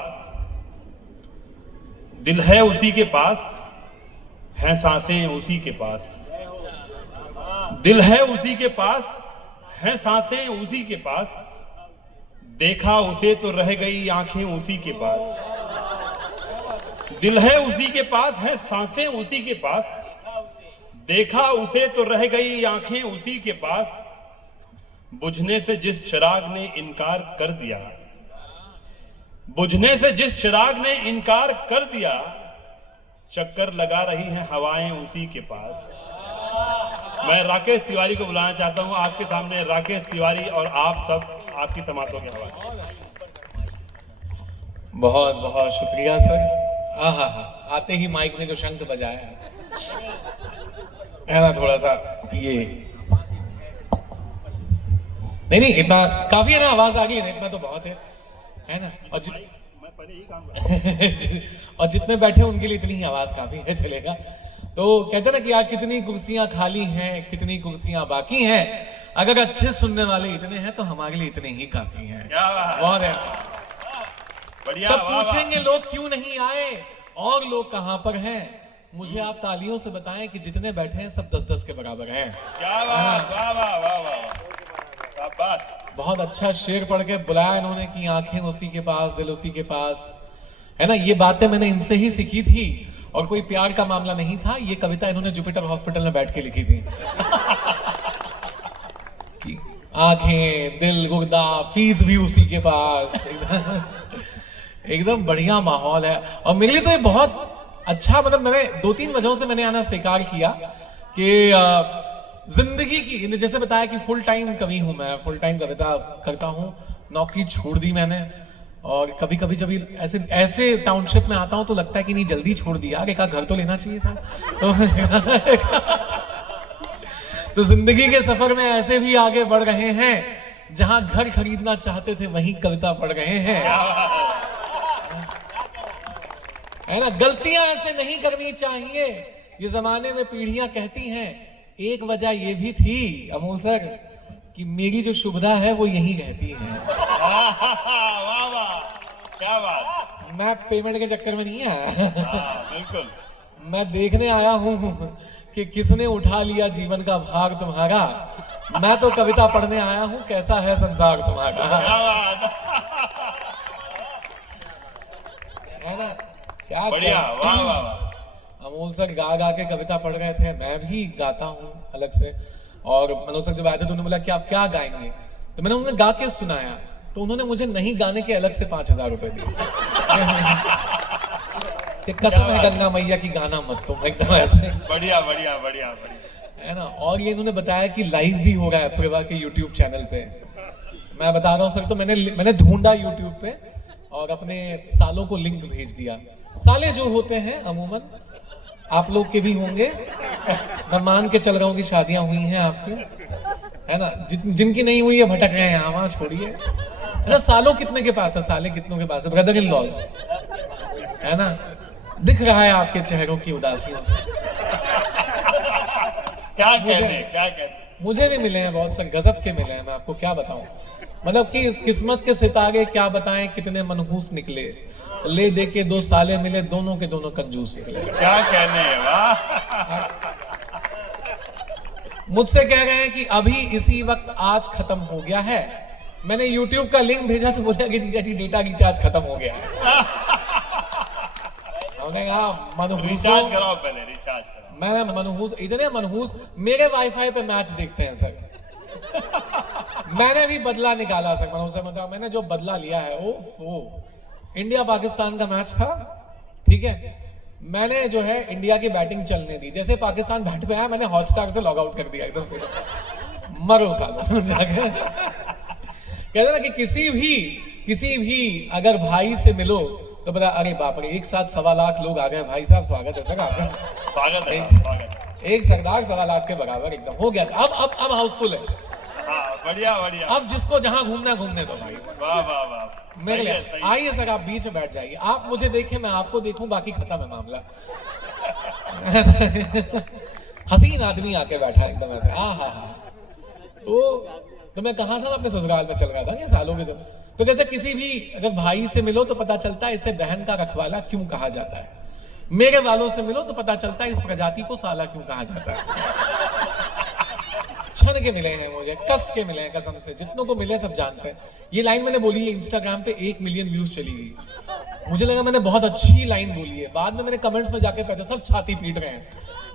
दिल है उसी के पास, हैं सांसें उसी के पास। दिल है उसी के पास, हैं सांसें उसी के पास, देखा उसे तो रह गई आंखें उसी के पास। दिल है उसी के पास, हैं सांसें उसी के पास, देखा उसे तो रह गई आंखें उसी के पास। बुझने से जिस चिराग ने इनकार कर दिया, बुझने से जिस चिराग ने इनकार कर दिया, चक्कर लगा रही हैं हवाएं उसी के पास। मैं राकेश तिवारी को बुलाना चाहता हूं आपके सामने। राकेश तिवारी और आप सब आपकी समातों के हवाले। बहुत बहुत शुक्रिया सर। हा, आते ही माइक ने जो शंख बजाया है ना, थोड़ा सा ये नहीं इतना काफी है ना, आवाज आ गई है ना, इतना तो बहुत है ना। और मैं पहले ही काम और जितने बैठे उनके लिए इतनी ही आवाज काफी है, चलेगा। तो कहते ना कि आज कितनी कुर्सियां खाली हैं, कितनी कुर्सियां बाकी हैं, अगर अच्छे सुनने वाले इतने हैं तो हमारे लिए इतने ही काफी हैं। बहुत है, बढ़िया। सब पूछेंगे लोग क्यों नहीं आए और लोग कहां पर हैं। मुझे आप तालियों से बताएं कि जितने बैठे हैं सब 10-10 के बराबर हैं। क्या बात, वाह वाह वाह वाह, बात। बहुत अच्छा शेर पढ़ के बुलाया इन्होंने कि आंखें उसी के पास, दिल उसी के पास, है ना। ये बातें मैंने इनसे ही सीखी थी और कोई प्यार का मामला नहीं था। ये कविता इन्होंने जुपिटर हॉस्पिटल में बैठ के लिखी थी कि आंखें, दिल, गुर्दा, फीस भी उसी के पास। एकदम बढ़िया माहौल है। और मेरे लिए तो ये बहुत अच्छा, मतलब मैंने 2-3 वजहों से मैंने आना स्वीकार किया कि जिंदगी की, जैसे बताया कि फुल टाइम कवि हूं मैं, फुल टाइम कविता करता हूं, नौकरी छोड़ दी मैंने। और कभी कभी जब ऐसे टाउनशिप में आता हूं तो लगता है कि नहीं जल्दी छोड़ दिया, एक घर तो लेना चाहिए था। तो जिंदगी के सफर में ऐसे भी आगे बढ़ रहे हैं, जहां घर खरीदना चाहते थे वहीं कविता पढ़ रहे हैं, है ना। गलतियां ऐसे नहीं करनी चाहिए, ये जमाने में पीढ़ियां कहती हैं। एक वजह ये भी थी अमोल सर कि मेरी जो शुभदा है वो यही रहती है। वाह वाह, क्या बात। मैं पेमेंट के चक्कर में नहीं है। बिल्कुल। मैं देखने आया हूं कि किसने उठा लिया जीवन का भार तुम्हारा। मैं तो कविता पढ़ने आया हूं कैसा है संसार तुम्हारा, है ना। क्या बढ़िया, वाह वाह। अमोल सर गा के कविता पढ़ रहे थे, मैं भी गाता हूँ अलग से। और मनोज सर जब आए थे तो उन्होंने बोला कि आप क्या गाएंगे, तो मैंने उन्हें गा के सुनाया, तो उन्होंने मुझे नहीं गाने के अलग से 5,000 रुपए दिए। कि कसम है गंगा मैया की गाना मत तुम, एकदम ऐसे। बढ़िया बढ़िया बढ़िया, है ना। और ये इन्होंने बताया कि लाइव भी हो रहा है प्रेवा के यूट्यूब चैनल पे। मैं बता रहा हूँ सर, तो मैंने ढूंढा यूट्यूब पे और अपने सालों को लिंक भेज दिया। साले जो होते हैं अमूमन आप लोग के भी होंगे, मैं मान के चल रहा हूँ कि शादियां हुई हैं आपकी, है ना। जिनकी नहीं हुई है भटक रहे हैं, वहां छोड़िए ना। सालों कितने के पास है, साले कितनों के पास है, ब्रदर इन लॉज, है ना। दिख रहा है आपके चेहरों की उदासियों से। क्या कहने। मुझे भी मिले हैं बहुत सारे, गजब के मिले हैं, मैं आपको क्या बताऊं। मतलब कि किस्मत के सितारे क्या बताएं कितने मनहूस निकले, ले दे के 2 साले मिले, दोनों के दोनों कंजूस निकले। क्या कहने, वाह। मुझसे कह रहे हैं कि अभी इसी वक्त आज खत्म हो गया है। मैंने YouTube का लिंक भेजा तो बोला कि जीजा जी डेटा रिचार्ज खत्म हो गया है। हमने कहा मनहूस रिचार्ज कराओ पहले, रिचार्ज कराओ। मैं मनहूस, इतने मनहूस मेरे वाईफाई पे मैच देखते हैं सर। मैंने भी बदला निकाला सर, मनोज सर बताओ, मैंने जो बदला लिया है, ओफो। इंडिया पाकिस्तान का मैच था, ठीक है। मैंने जो है इंडिया की बैटिंग चलने दी, जैसे पाकिस्तान बैट पे आया मैंने हॉटस्टार से लॉग आउट कर दिया एकदम से। मरो सालों जाके। कहते ना कि किसी भी अगर भाई से मिलो तो पता अरे बाप रे, एक साथ 1.25 लाख लोग आ गए भाई साहब, स्वागत है सर आपका। स्वागत है, स्वागत। एक सरदार 1.25 लाख के बराबर एकदम हो गया। अब हाउसफुल है। हाँ, बढ़िया बढ़िया। अब जिसको जहां घूमना घूमने दो भाई। वाह वाह वाह। मेरे सही है, लिए सही है। आइए सर, आप बीच में बैठ जाइए, आप मुझे देखें मैं आपको देखूं, बाकी खत्म है मामला। हसीन आदमी आके बैठा है एकदम ऐसे, हा। तो मैं कहा था, अपने ससुराल में चल रहा था ये सालों के दिन। तो कैसे किसी भी अगर भाई से मिलो तो पता चलता है इसे बहन का रखवाला क्यों कहा जाता है। मेरे वालों से मिलो तो पता चलता है इस प्रजाति को साला क्यों कहा जाता है। छन के मिले हैं मुझे, कस के मिले हैं कसम से, जितनों को मिले सब जानते हैं। ये लाइन मैंने बोली है इंस्टाग्राम पे 1 मिलियन व्यूज चली गई। मुझे लगा मैंने बहुत अच्छी लाइन बोली है, बाद में मैंने कमेंट्स में जाके पहुंचा, सब छाती पीट रहे हैं,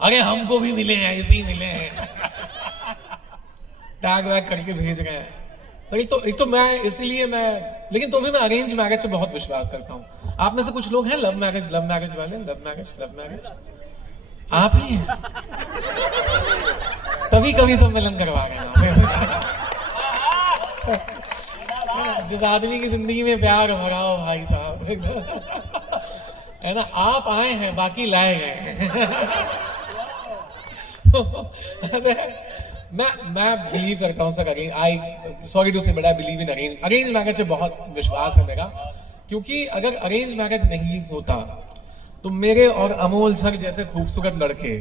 अरे हमको भी मिले हैं, ऐसे ही मिले हैं, टैग वैग करके भेज रहे हैं। सर एक तो मैं इसलिए लेकिन तो भी मैं अरेंज मैरिज पे बहुत विश्वास करता हूँ। आप में से कुछ लोग हैं लव मैरिज वाले, लव मैरिज आप ही हैं। तभी कभी सम्मेलन करवा रहे हैं जिस आदमी की जिंदगी में प्यार भरा हो भाई साहब, है ना, आप आए हैं बाकी लाए गए हैं। मैं बिलीव करता हूँ सर, आई सॉरी टू से, but I believe in arrange marriage से बहुत विश्वास है मेरा। क्योंकि अगर अरेंज मैरिज नहीं होता तो मेरे और अमोल सर जैसे खूबसूरत लड़के,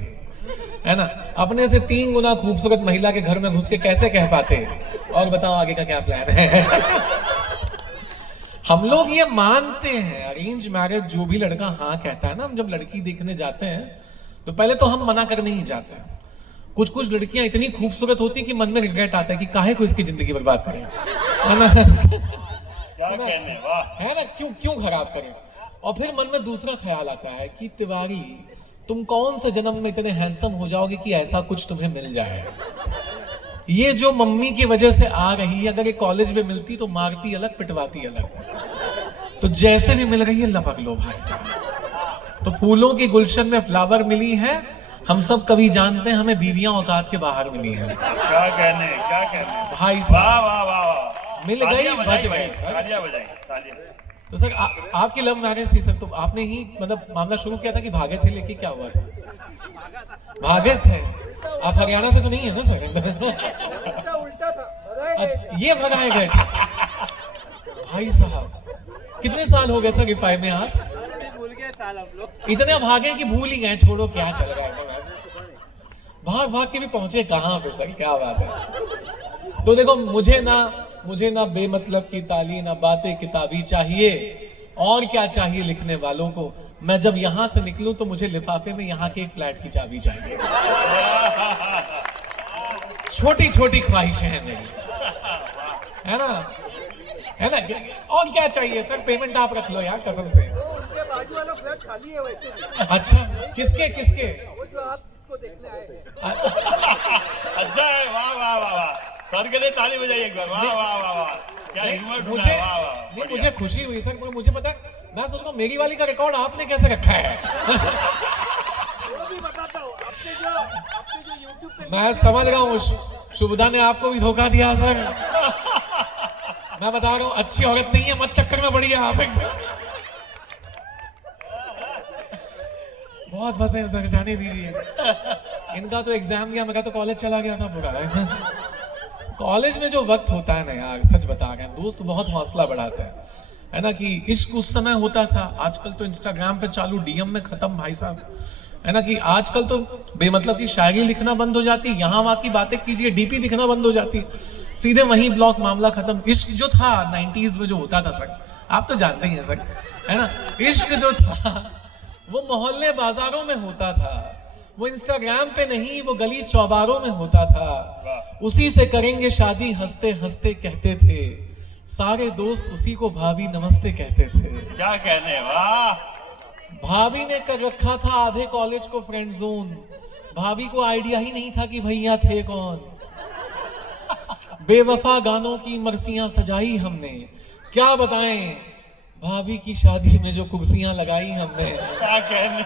है ना, अपने से 3 गुना खूबसूरत महिला के घर में घुस के कैसे कह पाते और बताओ आगे का क्या प्लान है। हम लोग ये मानते हैं अरेंज मैरिज, जो भी लड़का हाँ कहता है ना, हम जब लड़की देखने जाते हैं तो पहले तो हम मना करने ही जाते हैं। कुछ लड़कियां इतनी खूबसूरत होती कि मन में रिग्रेट आता है कि काहे को इसकी जिंदगी बर्बाद करें, है ना, क्या कहने, वाह। है ना, क्यों खराब करें। और फिर मन में दूसरा ख्याल आता है कि तिवारी तुम कौन से जन्म में इतने हैंडसम हो जाओगे कि ऐसा कुछ तुम्हें मिल जाए। ये जो मम्मी की वजह से आ रही है, अगर ये कॉलेज में मिलती तो मारती अलग पिटवाती अलग। तो जैसे भी मिल रही है लपक लो भाई साहब। तो फूलों की गुलशन में फ्लावर मिली है, हम सब कभी जानते हैं हमें बीवियां औकात के बाहर मिली हैं। क्या कहने भाई वाह साहब, वाह वाह वाह। मिल गई बच गई सर। तालियां बजाई, तालियां। तो सर आपकी लव मैरिज थी सर, तो आपने ही मतलब मामला शुरू किया था कि भागे थे, लेके क्या हुआ था? भागे थे। आप हरियाणा से तो नहीं है ना सर? अच्छा, ये भगाए गए थे भाई साहब। कितने साल हो गए सर रिफाई में आज? इतने भागे कि भूल ही गए, छोड़ो क्या चल रहा है। भाग के भी पहुंचे कहाँ पे सर, क्या बात है। तो देखो मुझे ना बेमतलब की ताली, ना बातें किताबी चाहिए, और क्या चाहिए लिखने वालों को। मैं जब यहाँ से निकलूं तो मुझे लिफाफे में यहाँ के एक फ्लैट की चाबी चाहिए। छोटी ख्वाहिशें हैं मेरी, है ना, और क्या चाहिए सर, पेमेंट आप रख लो यार कसम से। उनके बाजू वाला फ्लैट खाली है वैसे भी। अच्छा, किसके? वो जो आप जिसको देखने आए। अच्छा है, वाह वाह वाह वाह। सर के लिए ताली बजाइए एक बार, वाह वाह वाह वाह। क्या हिम्मत, मुझे वाह वाह। मुझे खुशी हुई सर, मुझे पता है, मैं सोच रहा हूँ मेरी वाली का रिकॉर्ड आपने कैसे रखा है। वो भी बताता हूँ, आपने जो YouTube पे मैं समझ रहा हूँ शुभदा ने आपको भी धोखा दिया सर। मैं बता रहा हूँ अच्छी औरत नहीं है, मत चक्कर में पड़ी है आप एकदम। बहुत फंसे हैं सर, जाने दीजिए। इनका तो एग्जाम दिया, मेरा तो कॉलेज चला गया था पूरा। कॉलेज में जो वक्त होता है ना यार, सच बता रहे हैं, दोस्त बहुत हौसला बढ़ाते हैं, है ना। कि इश्क उस समय होता था, आजकल तो इंस्टाग्राम पे चालू, डीएम में खत्म भाई साहब, है ना। कि आजकल तो बेमतलब की शायरी लिखना बंद हो जाती, यहाँ वहाँ की बातें कीजिए, डीपी दिखना बंद हो जाती, सीधे वहीं ब्लॉक, मामला खत्म। इश्क जो था 90s में जो होता था सर, आप तो जानते ही हैं सर, है ना। इश्क जो था वो मोहल्ले बाजारों में होता था, वो इंस्टाग्राम पे नहीं, वो गली चौबारों में होता था। उसी से करेंगे शादी हंसते हंसते कहते थे, सारे दोस्त उसी को भाभी नमस्ते कहते थे। क्या कहने, वाह। भाभी ने कर रखा था आधे कॉलेज को फ्रेंड जोन, भाभी को आइडिया ही नहीं था कि भैया थे कौन। बेवफा गानों की मरसियां सजाई हमने, क्या बताएं भाभी की शादी में जो कुर्सियां लगाई हमने। क्या कहने।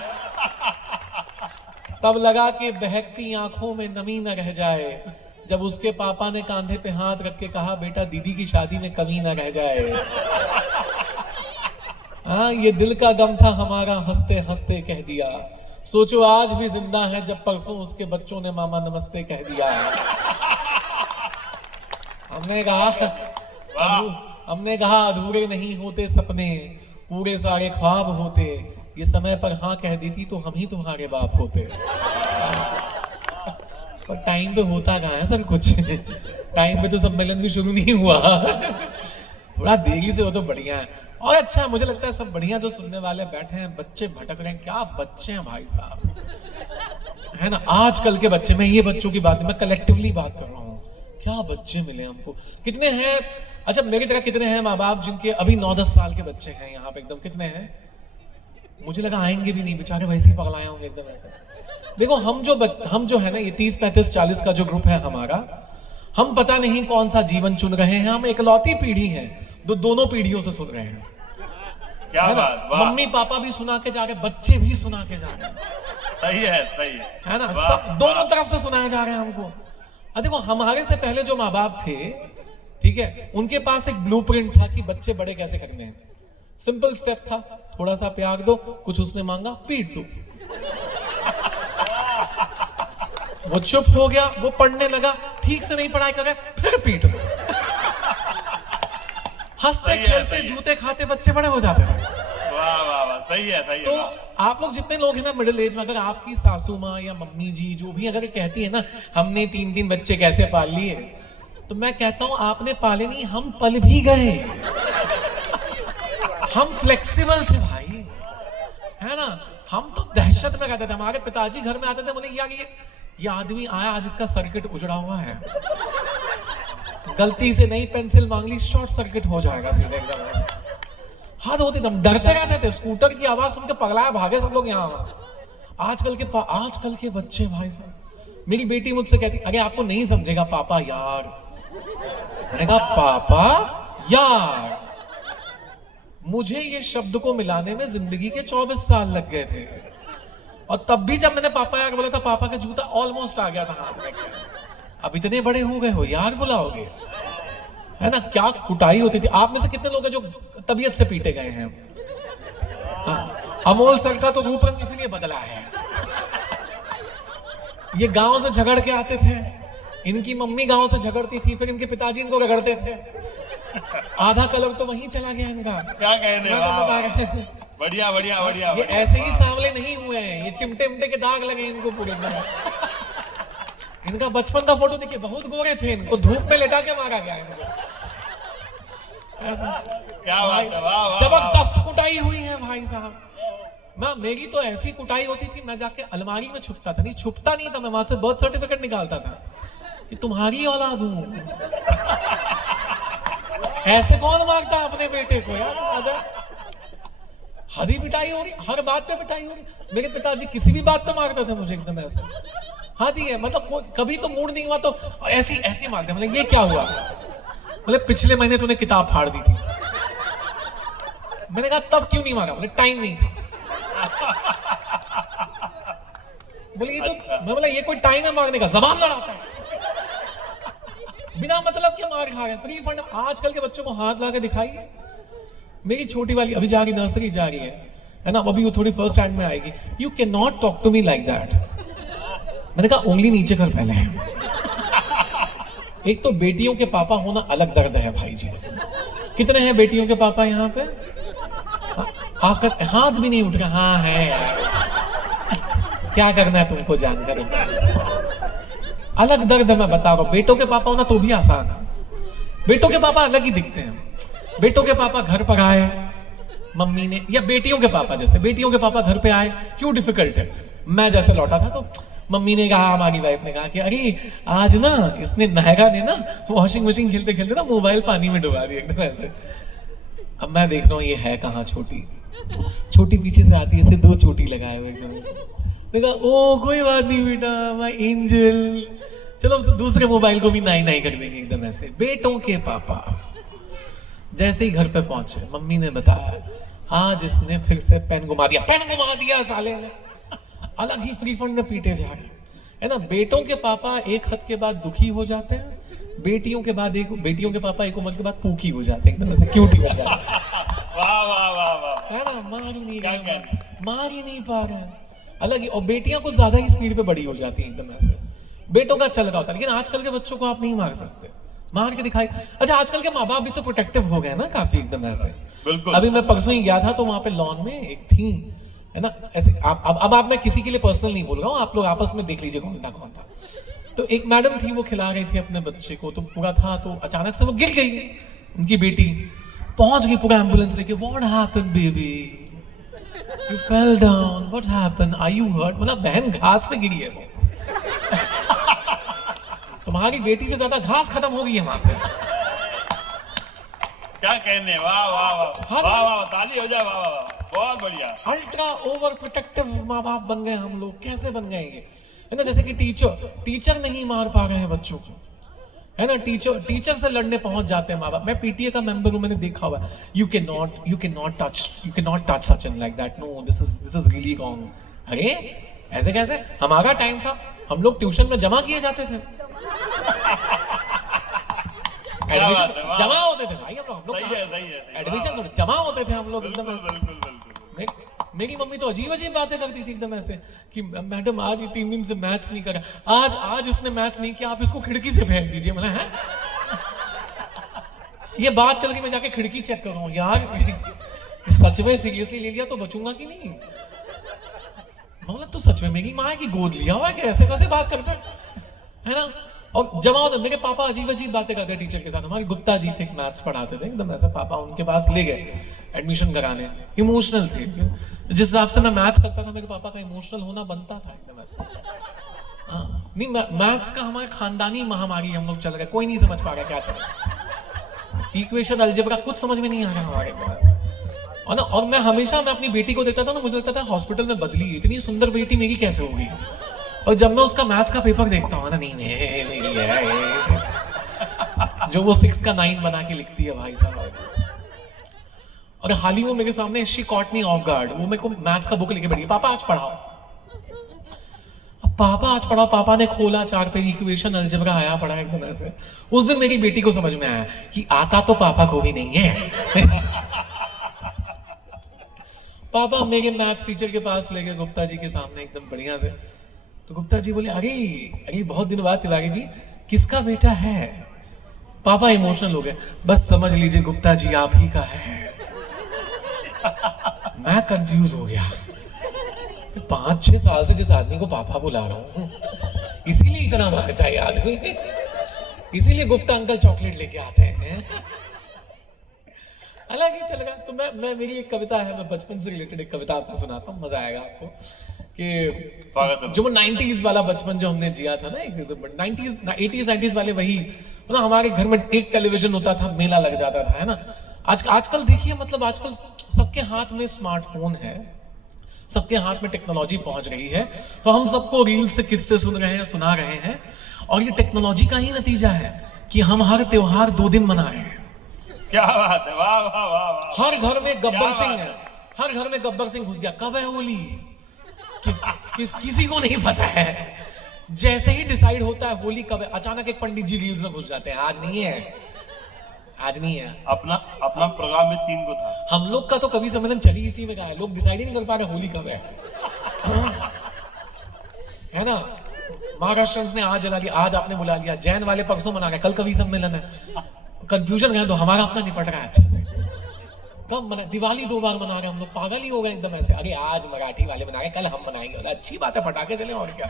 तब लगा के बहकती आंखों में नमी न रह जाए, जब उसके पापा ने कांधे पे हाथ रख के कहा बेटा दीदी की शादी में कमी न रह जाए। हाँ, ये दिल का गम था हमारा, हंसते हंसते कह दिया। सोचो आज भी जिंदा है जब परसों उसके बच्चों ने मामा नमस्ते कह दिया। हमने कहा अधूरे नहीं होते सपने, पूरे सारे ख्वाब होते। ये समय पर हाँ कह देती तो हम ही तुम्हारे बाप होते। पर टाइम पे होता कहाँ है सर कुछ। टाइम पे तो सम्मेलन भी शुरू नहीं हुआ। थोड़ा देरी से हो तो बढ़िया है। और अच्छा मुझे लगता है सब बढ़िया जो सुनने वाले बैठे हैं, बच्चे भटक रहे हैं। क्या बच्चे हैं भाई साहब, है ना। आजकल के बच्चे, मैं ये बच्चों की बात नहीं, मैं कलेक्टिवली बात कर रहा हूँ। क्या बच्चे मिले हमको, कितने हैं। अच्छा मेरी तरह कितने हैं माँ बाप जिनके अभी 9-10 साल के बच्चे हैं यहाँ पे, एकदम कितने हैं। मुझे लगा आएंगे भी नहीं, बेचारे वैसे ही पगलाए होंगे एकदम ऐसे। देखो हम जो है ना, ये 30, 35, 40 का जो ग्रुप है हमारा, हम पता नहीं कौन सा जीवन चुन रहे हैं। हम एकलौती पीढ़ी है जो दोनों पीढ़ियों से सुन रहे हैं। क्या बात, वाह। मम्मी पापा भी सुना के जा रहे, बच्चे भी सुना के जा रहे हैं। सही है ना, सब दोनों तरफ से सुनाए जा रहे हैं हमको। देखो हमारे से पहले जो माँ बाप थे, ठीक है, उनके पास एक ब्लूप्रिंट था कि बच्चे बड़े कैसे करने हैं। सिंपल स्टेप था, थोड़ा सा प्यार दो, कुछ उसने मांगा पीट दो। वो चुप हो गया, वो पढ़ने लगा, ठीक से नहीं पढ़ाई कर रहा, फिर पीट दो। हंसते खेलते जूते खाते बच्चे बड़े हो जाते थे। वाह वाह वाह, सही है तो आप लोग जितने लोग हैं ना मिडिल एज में, अगर आपकी सासू माँ या मम्मी जी जो भी अगर कहती है ना हमने 3 बच्चे कैसे पाल लिए, तो मैं कहता हूं आपने पाले नहीं, हम पल भी गए। हम फ्लेक्सिबल थे भाई, है ना। हम तो दहशत में रहते थे। हमारे पिताजी घर में आते थे, बोले यार ये आदमी आया आज इसका सर्किट उजड़ा हुआ है, गलती से नई पेंसिल मांग ली, शॉर्ट सर्किट हो जाएगा सीधे एकदम ऐसे। हद होती, हम डरते रहते थे। स्कूटर की आवाज सुन के पगलाया भागे सब लोग यहाँ। आजकल के बच्चे भाई साहब, मेरी बेटी मुझसे कहती अरे आपको नहीं समझेगा पापा यार। मैंने कहा पापा यार, मुझे ये शब्द को मिलाने में जिंदगी के 24 साल लग गए थे। और तब भी जब मैंने पापा यार बोला था, पापा का जूता ऑलमोस्ट आ गया था हाथ में। अब इतने बड़े हो गए हो, यार बुलाओगे, है ना। क्या कुटाई होती थी। आप में से कितने लोग हैं जो तबीयत से पीटे गए हैं। अमोल सर का तो रूप रंग इसलिए बदला है। ये गांव से झगड़ के आते थे, इनकी मम्मी गांव से झगड़ती थी, फिर इनके पिताजी इनको रगड़ते थे। आधा कलर तो वहीं चला गया इनका। क्या कहने, बढ़िया बढ़िया बढ़िया। ये ऐसे ही सांवले नहीं हुए हैं, ये चिमटे उमटे के दाग लगे इनको पूरे। इनका बचपन का फोटो देखिए, बहुत गोरे थे, इनको धूप में लेटा के मारा गया इनको। ऐसा क्या बात है, वाह वाह। जबरदस्त कुटाई हुई है भाई साहब। मेरी तो ऐसी कुटाई होती थी, मैं जाके अलमारी में छुपता था। नहीं छुपता नहीं था, मैं वहां से बर्थ सर्टिफिकेट निकालता था कि तुम्हारी औलाद हूं। ऐसे कौन मारता अपने बेटे को यार। हदी पिटाई हो रही, हर बात पे पिटाई हो रही। मेरे पिताजी किसी भी बात पे मारते थे मुझे एकदम ऐसे। हादी है, मतलब कभी तो मूड नहीं हुआ तो ऐसी मार दिया। मतलब ये क्या हुआ, बोले पिछले महीने तूने किताब फाड़ दी थी। मैंने कहा तब क्यों नहीं मारा, बोले टाइम नहीं था। बोले ये तो मैं बोला ये कोई टाइम है मारने का, जबान लड़ाता है। बिना मतलब के मार खा रहे, फ्री फंड। आजकल के बच्चों को हाथ ला के दिखाइए। मेरी छोटी वाली अभी जा रही, नर्सरी जा रही है ना, अभी वो थोड़ी फर्स्ट स्टैंड में आएगी। You can not talk to me like that. मैंने कहा उंगली नीचे कर पहले। एक तो बेटियों के पापा होना अलग दर्द है भाई जी। कितने हैं बेटियों के पापा यहाँ पे? आकर हाथ भी नहीं उठ रहा। हाँ है यार, क्या करना है तुमको जानकर। अलग दर्द है, मैं बता रहा हूं। बेटों के पापा होना तो भी आसान है। बेटों के पापा अलग ही दिखते हैं। बेटों के पापा घर पर आए, मम्मी ने, या बेटियों के पापा जैसे बेटियों के पापा घर पे आए, क्यों डिफिकल्ट है। मैं जैसे लौटा था तो मम्मी ने कहा, हमारी वाइफ ने कहा कि अरे आज ना इसने नायरा ने ना वॉशिंग मशीन खेलते खेलते ना मोबाइल पानी में डुबा दिया एकदम ऐसे। अब मैं देख रहा हूँ ये है कहाँ छोटी पीछे से आती है, ऐसे 2 चोटी लगाए हुए एकदम ऐसे। देखा ओ कोई बात नहीं बेटा, माय एंजल, चलो दूसरे मोबाइल को भी नाई कर देंगे एकदम ऐसे। बेटों के पापा जैसे ही घर पे पहुंचे, मम्मी ने बताया आज इसने फिर से पेन घुमा दिया साले ने। अलग ही फ्री फंड में पीटे जा रहे है ना। बेटों के पापा एक हद के बाद दुखी हो जाते हैं, बेटियों के पापा एक उम्र के बाद पूकी हो जाते हैं एकदम ऐसे, क्यूटी बन जाते हैं। वाह वाह वाह वाह। है ना, मार ही नहीं क्या रहे हैं, कहने? मार ही नहीं पा रहे हैं। अलग ही, और बेटियां कुछ ज्यादा ही स्पीड पे बड़ी हो जाती हैं एकदम ऐसे, बेटों का चल रहा होता है। लेकिन आजकल के बच्चों को आप नहीं मार सकते, मार के दिखाई। अच्छा, आजकल के माँ बाप भी तो प्रोटेक्टिव हो गए ना काफी एकदम ऐसे। बिल्कुल। अभी मैं परसों ही गया था तो वहां पे लॉन में एक थी, है ना, ऐसे अब मैं किसी के लिए पर्सनल नहीं बोल रहा हूँ, आप लोग आपस में देख लीजिए कौन था। तो एक मैडम थी, वो खिला रही थी अपने बच्चे को, तो पूरा था, तो अचानक से वो गिर गई, उनकी बेटी पहुंच गई, पूरा एम्बुलेंस लेके, what happened baby, you fell down, what happened, are you hurt? मतलब बहन घास पे गिरी है वो, तुम्हारी बेटी से ज्यादा घास खत्म हो गई है वहां पे। क्या कहने, वाह वाह वाह हाँ। वाह वाह, ताली हो जाए, वाह वाह वाह, बहुत बढ़िया। अल्ट्रा ओवर प्रोटेक्टिव माँ बाप बन गए हम लोग। कैसे बन गए ये, है ना? जैसे कि टीचर नहीं मार पा रहे हैं बच्चों को, है ना, टीचर से लड़ने पहुंच जाते हैं माँ बाप। मैं पीटीए का मेंबर हूं, मैंने देखा हुआ, you can not touch Sachin like that, no, this is really wrong. अरे ऐसे कैसे? हमारा टाइम था, हम लोग ट्यूशन में जमा किए जाते थे, एडमिशन जमा होते थे भाई, हम लोग सही है। एडमिशन जमा होते थे हम लोग एकदम। बिल्कुल। मेरी मम्मी तो अजीब अजीब बातें करती थी एकदम ऐसे कि मैडम आज ये 3 दिन से मैच नहीं करा, आज इसने मैच नहीं किया, आप इसको खिड़की से फेंक दीजिए। मैंने है ये बात चल के मैं जाके खिड़की चेक कर रहा हूँ, यार सच में सीरियसली ले लिया तो बचूंगा कि नहीं? मतलब तू सच में मेरी माँ की गोद लिया हुआ है कि ऐसे कैसे बात करते है ना? और जमा होता, मेरे पापा अजीब अजीब बातें करते हैं टीचर के साथ। हमारे गुप्ता जी थे, मैथ्स पढ़ाते थे एकदम ऐसे, पापा उनके पास ले गए एडमिशन कराने, इमोशनल थे। जिस हिसाब से मैं मैथ्स करता था, मेरे पापा का इमोशनल होना बनता था एकदम ऐसे। हाँ, नहीं, मैथ्स का हमारे खानदानी महामारी हम लोग चल रहे, कोई नहीं समझ पा रहा क्या चल रहा, इक्वेशन अलजेब्रा कुछ समझ में नहीं आ रहा हमारे एकदम ऐसे। और ना, और मैं अपनी बेटी को देखता था ना, मुझे लगता था हॉस्पिटल में बदली, इतनी सुंदर बेटी मेरी कैसे होगी। और जब मैं उसका मैथ्स का पेपर देखता हूँ ना, नहीं मेरी है जो वो 6 का 9 बना के लिखती है भाई साहब। और हाल ही में मेरे सामने she caught me of guard, वो मेरे को मैथ्स का बुक लेके बैठी, पापा आज पढ़ाओ। पापा ने खोला, 4 पेज इक्वेशन अलजेब्रा आया, पढ़ा एकदम ऐसे। उस दिन मेरी बेटी को समझ में आया कि आता तो पापा को भी नहीं है। पापा मेरे मैथ्स टीचर के पास ले गए, गुप्ता जी के सामने एकदम बढ़िया से। तो गुप्ता जी बोले, अरे बहुत दिन बाद तिवारी जी, किसका बेटा है? पापा इमोशनल हो गए, बस समझ लीजिए गुप्ता जी आप ही का है। मैं कंफ्यूज हो गया, 5-6 साल से जिस आदमी को पापा बुला रहा हूं, इसीलिए इतना मांगता है आदमी, इसीलिए गुप्ता अंकल चॉकलेट लेके आते हैं। अलग ही चल रहा। तो मैं मेरी एक कविता है, मैं बचपन से रिलेटेड एक कविता आपको सुनाता हूँ, मजा आएगा आपको। कि जो 90s वाला बचपन जो हमने जिया था ना, 90s 80s 90s वाले, वही ना, हमारे घर में एक टेलीविजन होता था, मेला लग जाता था, है ना। आजकल देखिए, मतलब आजकल सबके हाथ में स्मार्टफोन है, सबके हाथ में टेक्नोलॉजी पहुंच रही है, तो हम सबको रील से किस्से सुना रहे हैं। और ये टेक्नोलॉजी का ही नतीजा है कि हम हर त्योहार 2 दिन मना रहे हैं। क्या बात है, वाह वाह वाह वाह। हर घर में गब्बर सिंह है, हर घर में गब्बर सिंह घुस गया। कब है होली? किसी को नहीं पता है। जैसे ही डिसाइड होता है होली कब है, अचानक एक पंडित जी रील्स में घुस जाते हैं, आज नहीं है। अपना प्रोग्राम में 3 को था। हम लोग का तो कवि सम्मेलन चली इसी में रहा है, लोग डिसाइड ही नहीं कर पा रहे होली कब है ना। महाराष्ट्र ने आज जला लिया, आज आपने बुला लिया, जैन वाले परसों मना रहे, कल कवि सम्मेलन है। कंफ्यूजन है, तो हमारा अपना निपट रहा है अच्छे से। कब मना? दिवाली 2 बार मना रहे हम लोग, पागल ही हो गए एकदम ऐसे। अरे आज मराठी वाले मना रहे, कल हम मनाएंगे, अच्छी बात है, पटाखे चले और क्या।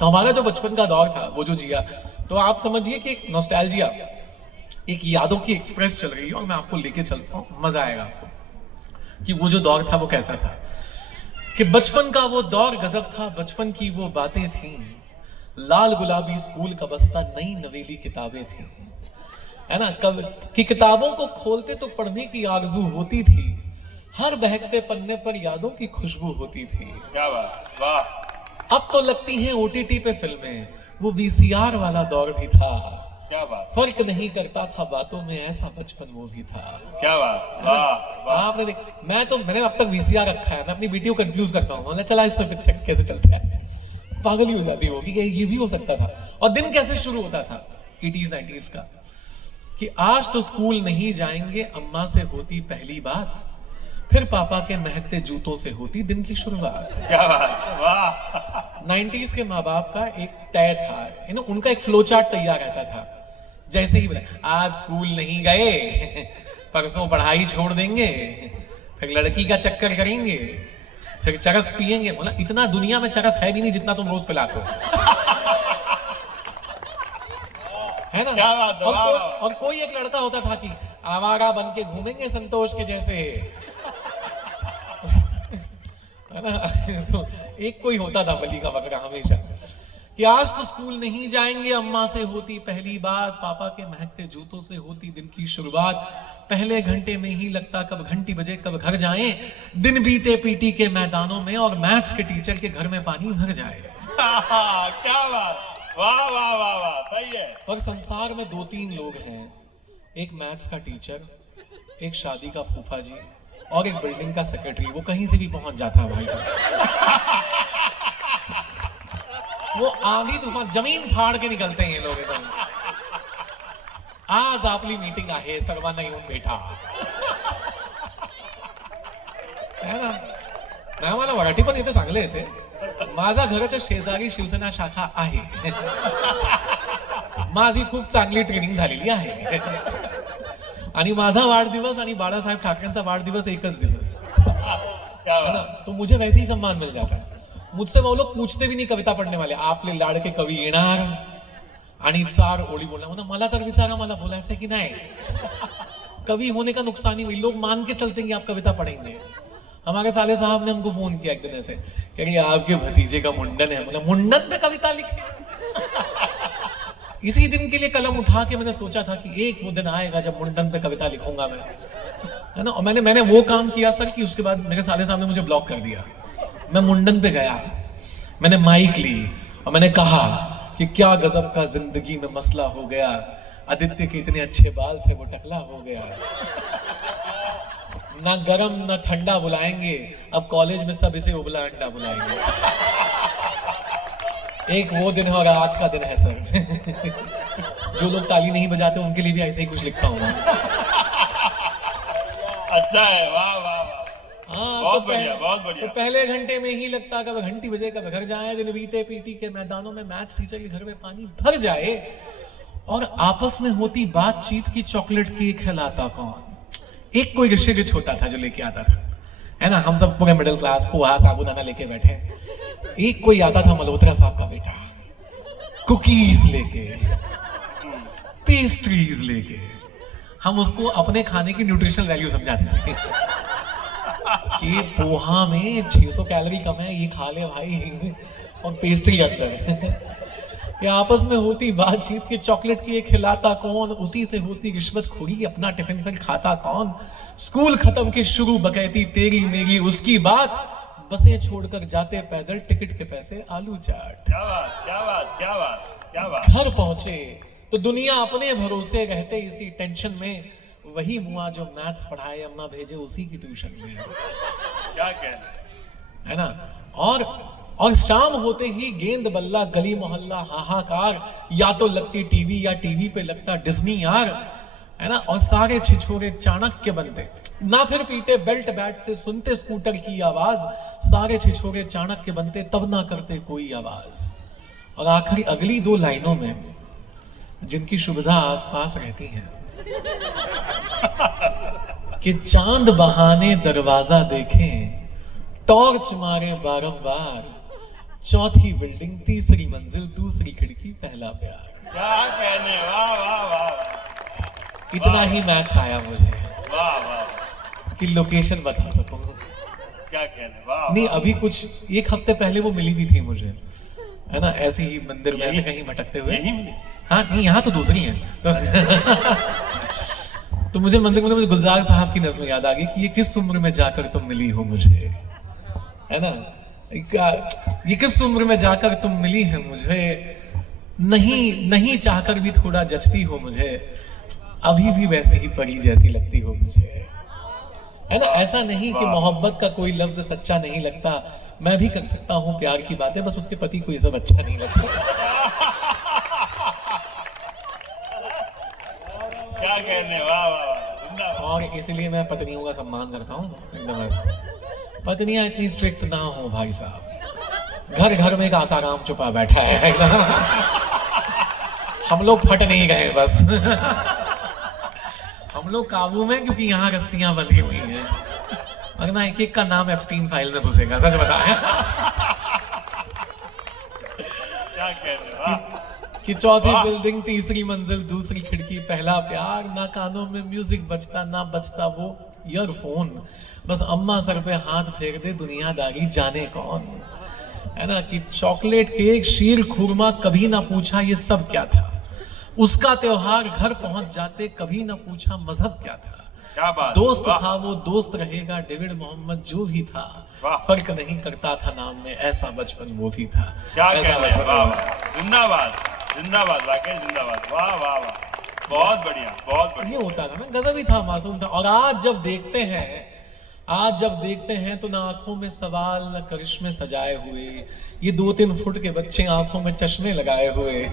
तो हमारा जो बचपन का दौर था, वो जो जिया, तो आप समझिए कि एक नॉस्टैल्जिया, एक यादों की एक्सप्रेस चल रही है, और मैं आपको लेके चलता हूँ, मजा आएगा आपको कि वो जो दौर था वो कैसा था। कि बचपन का वो दौर गजब था, बचपन की वो बातें थी, लाल गुलाबी स्कूल का बस्ता, नई नवेली किताबें थी, है ना। कब की किताबों को खोलते तो पढ़ने की आरज़ू होती थी, हर बहकते पन्ने पर यादों की खुशबू होती थी। क्या बात, वाह। अब तो लगती हैं OTT पे फिल्में, वो VCR वाला दौर भी था। क्या बात, फर्क नहीं करता था बातों में, ऐसा बचपन वो भी था। क्या बात, वाह वाह। आपने मैंने अब तक VCR रखा है, मैं अपनी बेटी को कंफ्यूज करता हूँ, मैंने चला इसमें पिक्चर कैसे चलता है, पागल ही हो जाती होगी कि ये भी हो सकता था। और दिन कैसे शुरू होता था 80s 90s का, कि आज तो स्कूल नहीं जाएंगे, अम्मा से होती पहली बात, फिर पापा के महकते जूतों से होती दिन की शुरुआत। क्या बात, वाह। 90s के माँ बाप का एक तय था, है ना, उनका एक फ्लो चार्ट तैयार रहता था। जैसे ही बोला आज स्कूल नहीं गए, परसों पढ़ाई छोड़ देंगे, फिर लड़की का चक्कर करेंगे, फिर चरस पिएंगे। बोला इतना दुनिया में चरस है भी नहीं जितना तुम रोज पिलाते हो, है ना। क्या बात है, वाह, वाह। और कोई एक लड़का होता था कि आवारा बन के घूमेंगे संतोष के जैसे, है ना। तो एक कोई होता था बली का बकरा हमेशा कि आज तो स्कूल नहीं जाएंगे, अम्मा से होती पहली बात, पापा के महकते जूतों से होती दिन की शुरुआत। पहले घंटे में ही लगता कब घंटी बजे कब घर जाएं, दिन बीते पीटी के मैदानों में और मैथ्स के टीचर के घर में पानी भर जाए। क्या बात, वाह वाह वाह वाह, सही है। पर संसार में 2-3 लोग हैं, एक मैथ्स का टीचर, एक शादी का फूफा जी और एक बिल्डिंग का सेक्रेटरी। वो कहीं से भी पहुंच जाता है भाई साहब। वो आंधी तूफान जमीन फाड़ के निकलते हैं ये लोग एकदम। आज आपली मीटिंग आहे सर्वांना येऊन भेटा, है ना. नाही मला मराठी पण येते, चांगले येते. माझा घराच्या शेजारी शिवसेना शाखा आहे. माझी खूप चांगली ट्रेनिंग झालेली आहे. आणि माझा वाढदिवस आणि बाळासाहेब ठाकरेंचा वाढदिवस एकच दिवस, है ना. तो मुझे वैसे ही सम्मान मिल जाता है. मुझसे वो लोग पूछते भी नहीं कविता पढ़ने वाले, आपले लाडके कवी येणार आणि 4 ओळी बोलणार. म्हणा मला तर विचारा, मला बोलायचं की नाही. कवि होने का नुकसान ही, लोग मान के चलते हैं कि आप कविता पढ़ेंगे. हमारे साले साहब ने हमको फोन किया एक दिन ऐसे, कह रही आपके भतीजे का मुंडन है. मतलब मुंडन पे कविता लिखे. इसी दिन के लिए कलम उठा के मैंने सोचा था कि एक वो दिन आएगा जब मुंडन पे कविता लिखूंगा मैं, है ना. और मैंने वो काम किया सर कि उसके बाद मेरे साले साहब ने मुझे ब्लॉक कर दिया. मैं मुंडन पे गया, मैंने माइक ली और मैंने कहा कि क्या गजब का जिंदगी में मसला हो गया. आदित्य के इतने अच्छे बाल थे वो टकला हो गया. ना गरम ना ठंडा बुलाएंगे, अब कॉलेज में सब इसे उबला अंडा बुलाएंगे. एक वो दिन है और आज का दिन है सर. जो लोग ताली नहीं बजाते उनके लिए भी ऐसे ही कुछ लिखता हूँ मैं. अच्छा है, वाह वाह वाह. हाँ, बहुत बढ़िया, बहुत बढ़िया. तो पहले घंटे में ही लगता कब घंटी बजे कब घर जाए. दिन बीते पीटी के मैदानों में मैथ्स टीचर के घर में पानी भर जाए. और आपस में होती बातचीत की चॉकलेट केक खिलाता कौन. एक कोई ऋषि रिच होता था जो लेके आता था, है ना. हम सब पूरे मिडिल क्लास पोहा साबुदाना लेके बैठे. एक कोई आता था मल्होत्रा साहब का बेटा, कुकीज लेके, पेस्ट्रीज लेके. हम उसको अपने खाने की न्यूट्रिशनल वैल्यू समझाते थे कि पोहा में 600 कैलोरी कम है, ये खा ले भाई. और पेस्ट्री अंदर. कि आपस में होती बातचीत की चॉकलेट की खिलाता कौन, उसी से होती रिश्वतखोरी, अपना टिफिन फिर खाता कौन. स्कूल खत्म के शुरू बकैती तेरी मेरी उसकी बात, बसें छोड़कर जाते पैदल टिकट के पैसे आलू चाट. क्या बात, क्या बात, क्या बात, क्या बात. घर पहुंचे तो दुनिया अपने भरोसे रहते इसी टेंशन में. वही मुआ जो मैथ्स पढ़ाए अम्मा भेजे उसी की ट्यूशन में, क्या कहना, है ना. और शाम होते ही गेंद बल्ला गली मोहल्ला हाहाकार. या तो लगती टीवी या टीवी पे लगता डिज्नी यार, है ना. और सारे छिछोरे चाणक्य बनते, ना फिर पीते बेल्ट बैट से सुनते स्कूटर की आवाज. सारे छिछोरे चाणक्य बनते तब ना करते कोई आवाज. और आखिरी अगली 2 लाइनों में जिनकी सुविधा आसपास रहती है कि चांद बहाने दरवाजा देखें, टॉर्च मारे बारंबार, चौथी बिल्डिंग तीसरी मंजिल दूसरी खिड़की पहला प्यार. क्या कहने, वाह वाह वाह. इतना ही मैथ्स आया मुझे वाह वाह, कि लोकेशन बता सकूं. क्या कहने, वाह. नहीं अभी कुछ 1 हफ्ते पहले वो मिली भी थी मुझे, है ना. ऐसे ही मंदिर में ऐसे कहीं भटकते हुए. यही मिली? हाँ नहीं, यहाँ तो दूसरी है. तो मुझे मंदिर में मुझे गुलजार साहब की नज़्म याद आ गई कि ये किस उम्र में जाकर तुम मिली हो मुझे, है ना. ये किस उम्र में जाकर तुम मिली है मुझे, नहीं चाहकर भी थोड़ा जचती हो मुझे, अभी भी वैसे ही परी जैसी लगती हो मुझे, है ना. ऐसा नहीं कि मोहब्बत का कोई लफ्ज सच्चा नहीं लगता. मैं भी कर सकता हूँ प्यार की बातें, बस उसके पति को ये सब अच्छा नहीं लगता. क्या कहने, वाह वाह. और इसलिए मैं पत्नियों का सम्मान करता हूँ एकदम ऐसा। पत्नियां इतनी स्ट्रिक्ट ना हो भाई साहब, घर घर में एक आसाराम छुपा बैठा है एकदम। हम लोग फट नहीं गए बस। हम लोग काबू में, क्योंकि यहाँ रस्सियां बंधी हुई हैं, वरना एक एक का नाम एप्स्टीन फाइल में घुसेगा, सच बताएं। क्या कह रहे हो? कि चौथी बिल्डिंग, तीसरी मंजिल, दूसरी खिड़की, पहला प्यार, ना कानों में म्यूजिक बजता, ना बजता वो ईयरफोन, बस अम्मा सर पे हाथ फेर दे, दुनियादारी जाने कौन, है ना। कि चॉकलेट केक, शीर खुरमा, कभी ना पूछा ये सब क्या था, उसका त्योहार घर पहुंच जाते, कभी ना पूछा मजहब क्या था, क्या बात, दोस्त वाह। था वो दोस्त रहेगा, डेविड मोहम्मद जो भी था, वाह। फर्क नहीं करता था नाम में, ऐसा बचपन वो भी था। क्या ऐसा कह रहे हैं? बचपन वाह वो भी था। वाह, जिंदाबाद जिंदाबाद, वाकई जिंदाबाद, वाह वाह वाह, बहुत बढ़िया बहुत बढ़िया। ये होता था ना, गजब ही था, मासूम था। और आज जब देखते हैं तो ना आंखों में सवाल, ना करिश्मे सजाए हुए, ये 2-3 फुट के बच्चे आंखों में चश्मे लगाए हुए,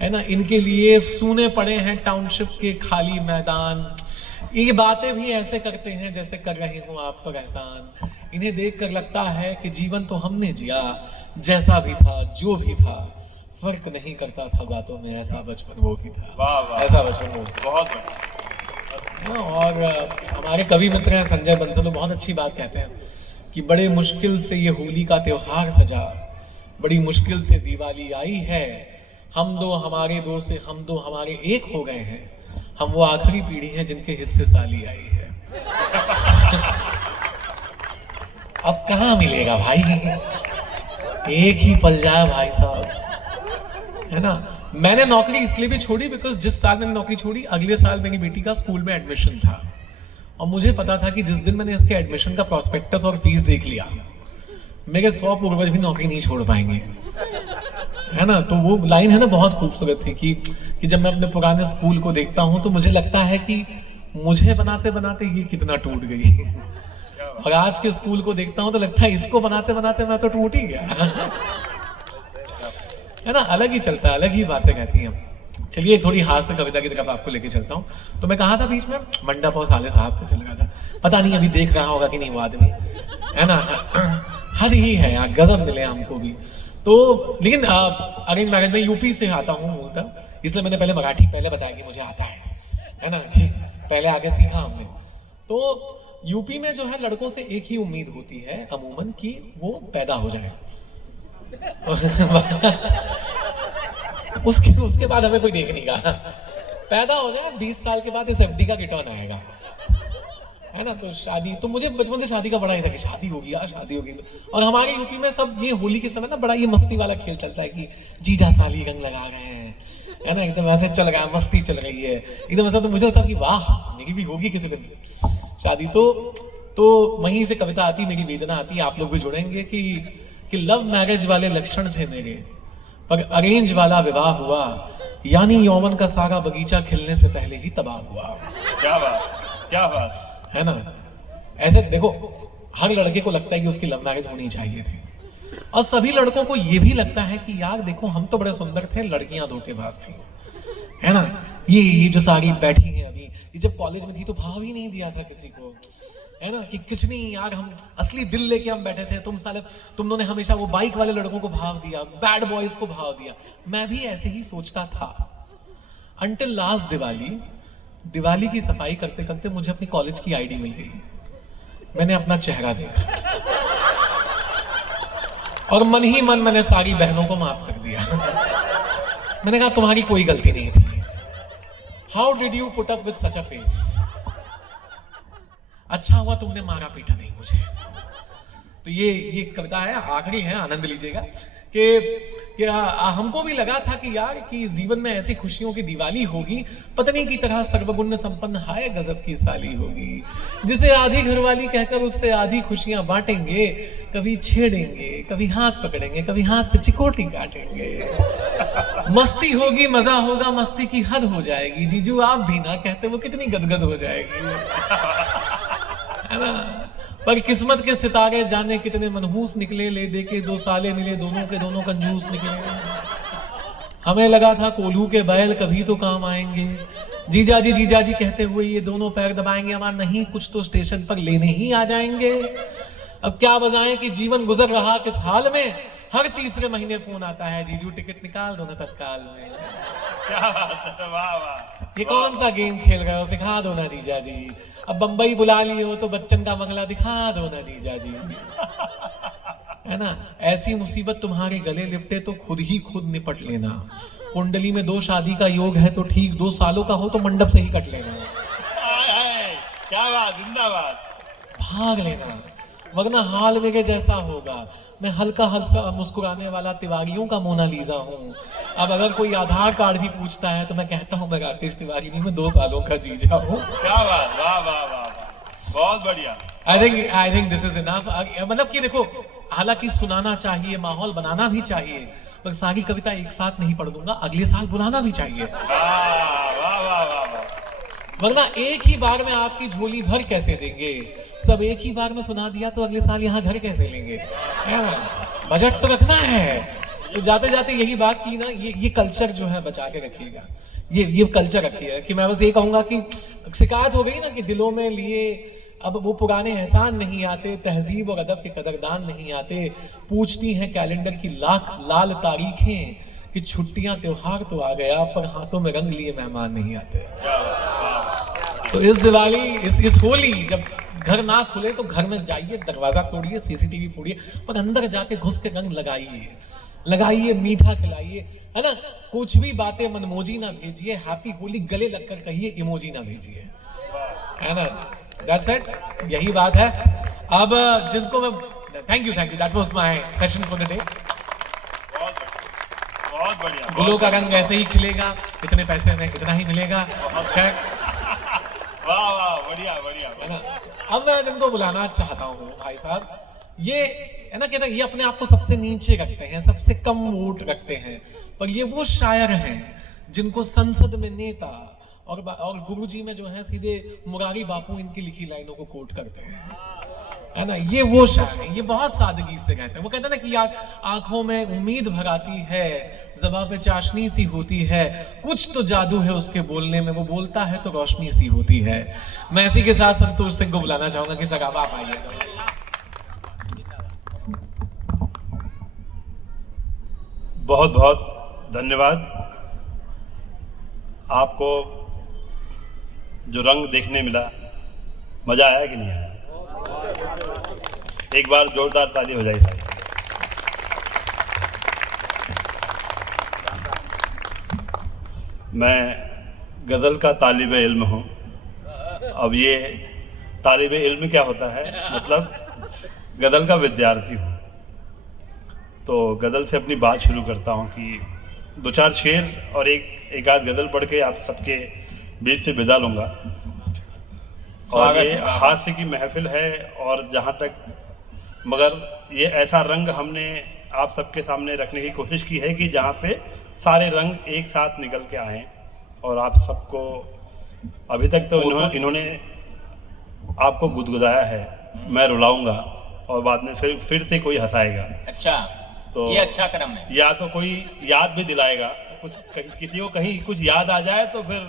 है ना, इनके लिए सूने पड़े हैं टाउनशिप के खाली मैदान। ये बातें भी ऐसे करते हैं जैसे कर रही हूं आप पर एहसान। इन्हें देखकर लगता है कि जीवन तो हमने जिया, जैसा भी था जो भी था, फर्क नहीं करता था बातों में, ऐसा बचपन वो भी था। वाह वाह, ऐसा बचपन वो भी बहुत बढ़िया। था। और हमारे कवि मित्र हैं संजय बंसल, वो बहुत अच्छी बात कहते हैं कि बड़े मुश्किल से ये होली का त्योहार सजा, बड़ी मुश्किल से दिवाली आई है, हम दो हमारे एक हो गए हैं, हम वो आखिरी पीढ़ी हैं जिनके हिस्से साली आई है। अब कहाँ मिलेगा भाई, एक ही पल जाए भाई साहब, है ना। मैंने नौकरी इसलिए भी छोड़ी बिकॉज जिस साल मैंने नौकरी छोड़ी, अगले साल मेरी बेटी का स्कूल में एडमिशन था, और मुझे पता था कि जिस दिन मैंने इसके एडमिशन का प्रॉस्पेक्टस और फीस देख लिया, मेरे 100 पूर्वज भी नौकरी नहीं छोड़ पाएंगे, है ना। तो वो लाइन है ना, बहुत खूबसूरत थी कि जब मैं अपने पुराने स्कूल को देखता हूँ तो मुझे लगता है कि मुझे बनाते बनाते ये कितना टूट गई, और आज के स्कूल को देखता हूँ तो लगता है इसको बनाते बनाते मैं तो टूट ही गया। है ना, अलग ही चलता है, अलग ही बातें कहती हैं। चलिए थोड़ी हास्य कविता की तरफ आपको लेके चलता हूँ। तो मैं कहा था बीच में मंडप और साले साहब पे चल गया था, पता नहीं अभी देख रहा होगा कि नहीं वो आदमी, है ना। हद ही है यार, गजब मिले हमको भी। तो लेकिन अरेंज मैरिज में यूपी से आता हूँ मूलतः, इसलिए मैंने पहले मराठी पहले बताया कि मुझे आता है ना, कि पहले आगे सीखा हमने। तो यूपी में जो है लड़कों से एक ही उम्मीद होती है अमूमन, कि वो पैदा हो जाए। उसके बाद हमें कोई देख नहीं रहा, पैदा हो जाए, 20 साल के बाद इस एफडी का रिटर्न आएगा, है ना। तो शादी, तो मुझे बचपन से शादी का बड़ा ही था कि शादी होगी यार, शादी होगी। और हमारे यूपी में सब ये होली के समय ना बड़ा ये मस्ती वाला खेल चलता है कि जीजा साली रंग लगा रहे हैं, है ना, एकदम ऐसे चल रहा है, मस्ती चल रही है एकदम ऐसा। तो मुझे लगता कि वाह मेरी भी होगी किसी दिन शादी। तो वहीं से कविता आती, मेरी वेदना आती है, आप लोग भी जुड़ेंगे कि लव मैरिज वाले लक्षण थे मेरे, पर अरेंज वाला विवाह हुआ, यानी यौवन का सारा बगीचा खिलने से पहले ही तबाह हुआ। क्या बात, क्या बात है ना। ऐसे देखो, हर लड़के को लगता है कि उसकी लव मैरिज होनी चाहिए थी, और सभी लड़कों को यह भी लगता है कि यार देखो हम तो बड़े सुंदर थे, लड़कियां धोखेबाज थी, है ना। ये जो सारी बैठी हैं अभी, ये जब कॉलेज में थी तो भाव ही नहीं दिया था किसी को, है ना, कि कुछ नहीं यार, हम असली दिल लेके हम बैठे थे, तुम लोगों ने हमेशा वो बाइक वाले लड़कों को भाव दिया, बैड बॉयज को भाव दिया। मैं भी ऐसे ही सोचता था, अंटिल लास्ट दिवाली की सफाई करते करते मुझे अपनी कॉलेज की आईडी मिल गई। मैंने अपना चेहरा देखा और मन ही मन मैंने सारी बहनों को माफ कर दिया। मैंने कहा तुम्हारी कोई गलती नहीं थी, how did you put up with such a face. अच्छा हुआ तुमने मारा पीटा नहीं मुझे। तो ये कविता है, आखिरी है, आनंद लीजिएगा। कि हमको भी लगा था कि यार कि जीवन में ऐसी खुशियों की दिवाली होगी, पत्नी की तरह सर्वगुण संपन्न हाय गजब की साली होगी, जिसे आधी घरवाली कहकर उससे आधी खुशियां बांटेंगे, कभी छेड़ेंगे, कभी हाथ पकड़ेंगे, कभी हाथ पे चिकोटी काटेंगे। मस्ती होगी, मजा होगा, मस्ती की हद हो जाएगी, जीजू आप भी ना कहते वो कितनी गदगद हो जाएगी, है ना। पर किस्मत के सितारे जाने कितने मनहूस निकले, ले दे के 2 साले मिले, दोनों के दोनों कंजूस निकले। हमें लगा था कोल्हू के बैल कभी तो काम आएंगे, जीजा जी कहते हुए ये दोनों पैर दबाएंगे, हमारा नहीं कुछ तो स्टेशन पर लेने ही आ जाएंगे। अब क्या बजाएं कि जीवन गुजर रहा किस हाल में, हर तीसरे महीने फोन आता है, जीजू टिकट निकाल दो ना तत्काल में। क्या बात है, वाह वाह। ये कौन सा गेम खेल रहे हो, सिखा दो ना जीजा जी। अब बंबई बुला लिए हो तो बच्चन का बंगला दिखा दो ना जीजा जी, है ना। ऐसी मुसीबत तुम्हारे गले लिपटे तो खुद ही खुद निपट लेना। कुंडली में 2 शादी का योग है तो ठीक, 2 सालों का हो तो मंडप से ही कट लेना। क्या बात, जिंदाबाद। भाग लेना, वरना हाल मेरे जैसा होगा। मैं हल्का हल्का मुस्कुराने वाला तिवारियों का मोनालीजा हूँ। अब अगर कोई आधार कार्ड भी पूछता है तो मैं कहता हूँ मैं राकेश तिवारी नहीं, मैं 2 सालों का जीजा हूँ। क्या बात, वाह वाह वाह, बहुत बढ़िया। I think this is enough. मतलब कि देखो, हालांकि सुनाना चाहिए, माहौल बनाना भी चाहिए, पर सारी कविता एक साथ नहीं पढ़ दूंगा, अगले साल बुलाना भी चाहिए। वाह वाह वाह वाह। वरना एक ही बार में आपकी झोली भर कैसे देंगे, सब एक ही बार में सुना दिया तो अगले साल यहाँ घर कैसे लेंगे, है ना। बजट तो रखना है। तो जाते जाते यही बात की ना, ये कल्चर जो है बचा के रखिएगा, ये कल्चर रखिएगा। कि मैं बस ये कहूंगा कि शिकायत हो गई ना कि दिलों में लिए अब वो पुराने एहसान नहीं आते, तहजीब और अदब के कदरदान नहीं आते। पूछती हैं कैलेंडर की लाख लाल तारीखें कि छुट्टियां त्योहार तो आ गया पर हाथों में रंग लिए मेहमान नहीं आते। तो इस दिवाली, इस होली, जब घर ना खुले तो घर में जाइए, दरवाजा तोड़िए, सीसीटीवी फोड़िए, पर अंदर जाके घुस के रंग लगाइए, मीठा खिलाइए, है ना। कुछ भी बातें मनमोजी ना भेजिए, हैप्पी होली गले लगकर कहिए, इमोजी ना भेजिए, है ना। दैट्स इट, यही बात है। अब जिनको मैं thank you, that was my session for the day. बहुत बढ़िया। गुलों का रंग ऐसे ही खिलेगा, इतने पैसे में इतना ही मिलेगा। वाह वाह, बढ़िया बढ़िया, है ना। अब मैं जिनको बुलाना चाहता हूँ भाई साहब, ये है ना, कहते हैं ये अपने आप को सबसे नीचे रखते हैं, सबसे कम वोट रखते हैं, पर ये वो शायर हैं जिनको संसद में नेता और गुरुजी में जो है सीधे मुरारी बापू इनकी लिखी लाइनों को कोट करते हैं, है ना। ये वो शायर हैं, ये बहुत सादगी से कहते हैं। वो कहते हैं ना कि यार आंखों में उम्मीद भर आती है, ज़बां पे चाशनी सी होती है, कुछ तो जादू है उसके बोलने में, वो बोलता है तो रोशनी सी होती है। मैं इसी के साथ संतोष सिंह को बुलाना चाहूंगा कि सर आप आइए। बहुत बहुत धन्यवाद। आपको जो रंग देखने मिला, मजा आया कि नहीं आया? एक बार जोरदार ताली हो जाएगी। मैं गज़ल का तालिब इल्म हूँ। अब ये तालिब इल्म क्या होता है, मतलब गज़ल का विद्यार्थी हूँ। तो गज़ल से अपनी बात शुरू करता हूँ कि 2-4 शेर और एक आध गज़ल पढ़ के आप सबके बीच से विदा लूँगा। और ये हास्य की महफिल है, और जहाँ तक, मगर ये ऐसा रंग हमने आप सबके सामने रखने की कोशिश की है कि जहाँ पे सारे रंग एक साथ निकल के आएँ। और आप सबको अभी तक तो इन्होंने आपको गुदगुदाया है, मैं रुलाऊंगा और बाद में फिर से कोई हंसाएगा। अच्छा, तो ये अच्छा क्रम है। या तो कोई याद भी दिलाएगा, कुछ किसी को कहीं कुछ याद आ जाए तो फिर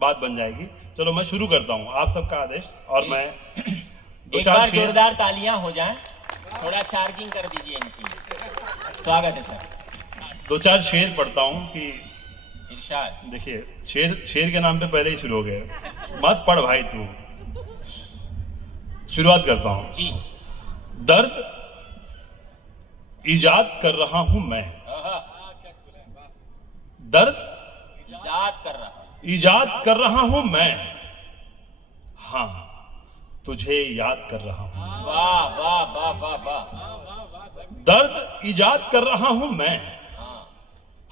बात बन जाएगी। चलो मैं शुरू करता हूँ, आप सबका आदेश। और मैं एक बार जोरदार तालियां हो जाएं, थोड़ा चार्जिंग कर दीजिए इनकी। स्वागत है सर। 2-4 शेर पढ़ता हूँ कि इरशाद। देखिए, शेर के नाम पे पहले ही शुरू हो गए, मत पढ़ भाई तू। शुरुआत करता हूँ जी। दर्द इजाद कर रहा हूं मैं, दर्द इजाद कर रहा हूं मैं, हाँ तुझे याद कर रहा हूं। वाह वाह वाह वाह वाह। दर्द इजाद कर रहा हूं मैं,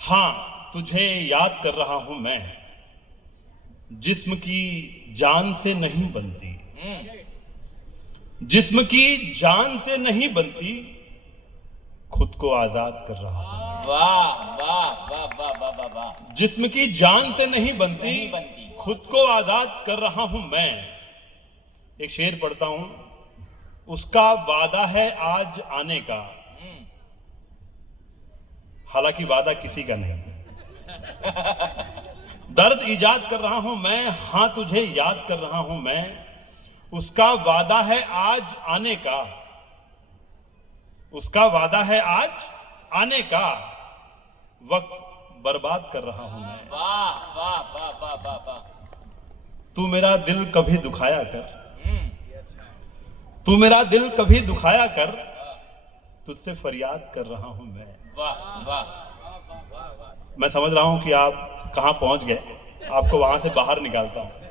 हाँ तुझे याद कर रहा हूं मैं। जिस्म की जान से नहीं बनती, जिस्म की जान से नहीं बनती, खुद को आजाद कर रहा हूं। वाह वाह वाह वाह वाह वाह वाह। जिस्म की जान से नहीं बनती, खुद को आजाद कर रहा हूं मैं। एक शेर पढ़ता हूं, उसका वादा है आज आने का, हालांकि वादा किसी का नहीं। दर्द ईजाद कर रहा हूं मैं, हाँ तुझे याद कर रहा हूं मैं, उसका वादा है आज आने का, उसका वादा है आज आने का, वक्त बर्बाद कर रहा हूं मैं। वाह वाह वाह वाह वाह वाह। तू मेरा दिल कभी दुखाया कर, तू मेरा दिल कभी दुखाया कर, तुझसे फरियाद कर रहा हूं मैं। वाह वाह। मैं समझ रहा हूं कि आप कहां पहुंच गए, आपको वहां से बाहर निकालता हूं।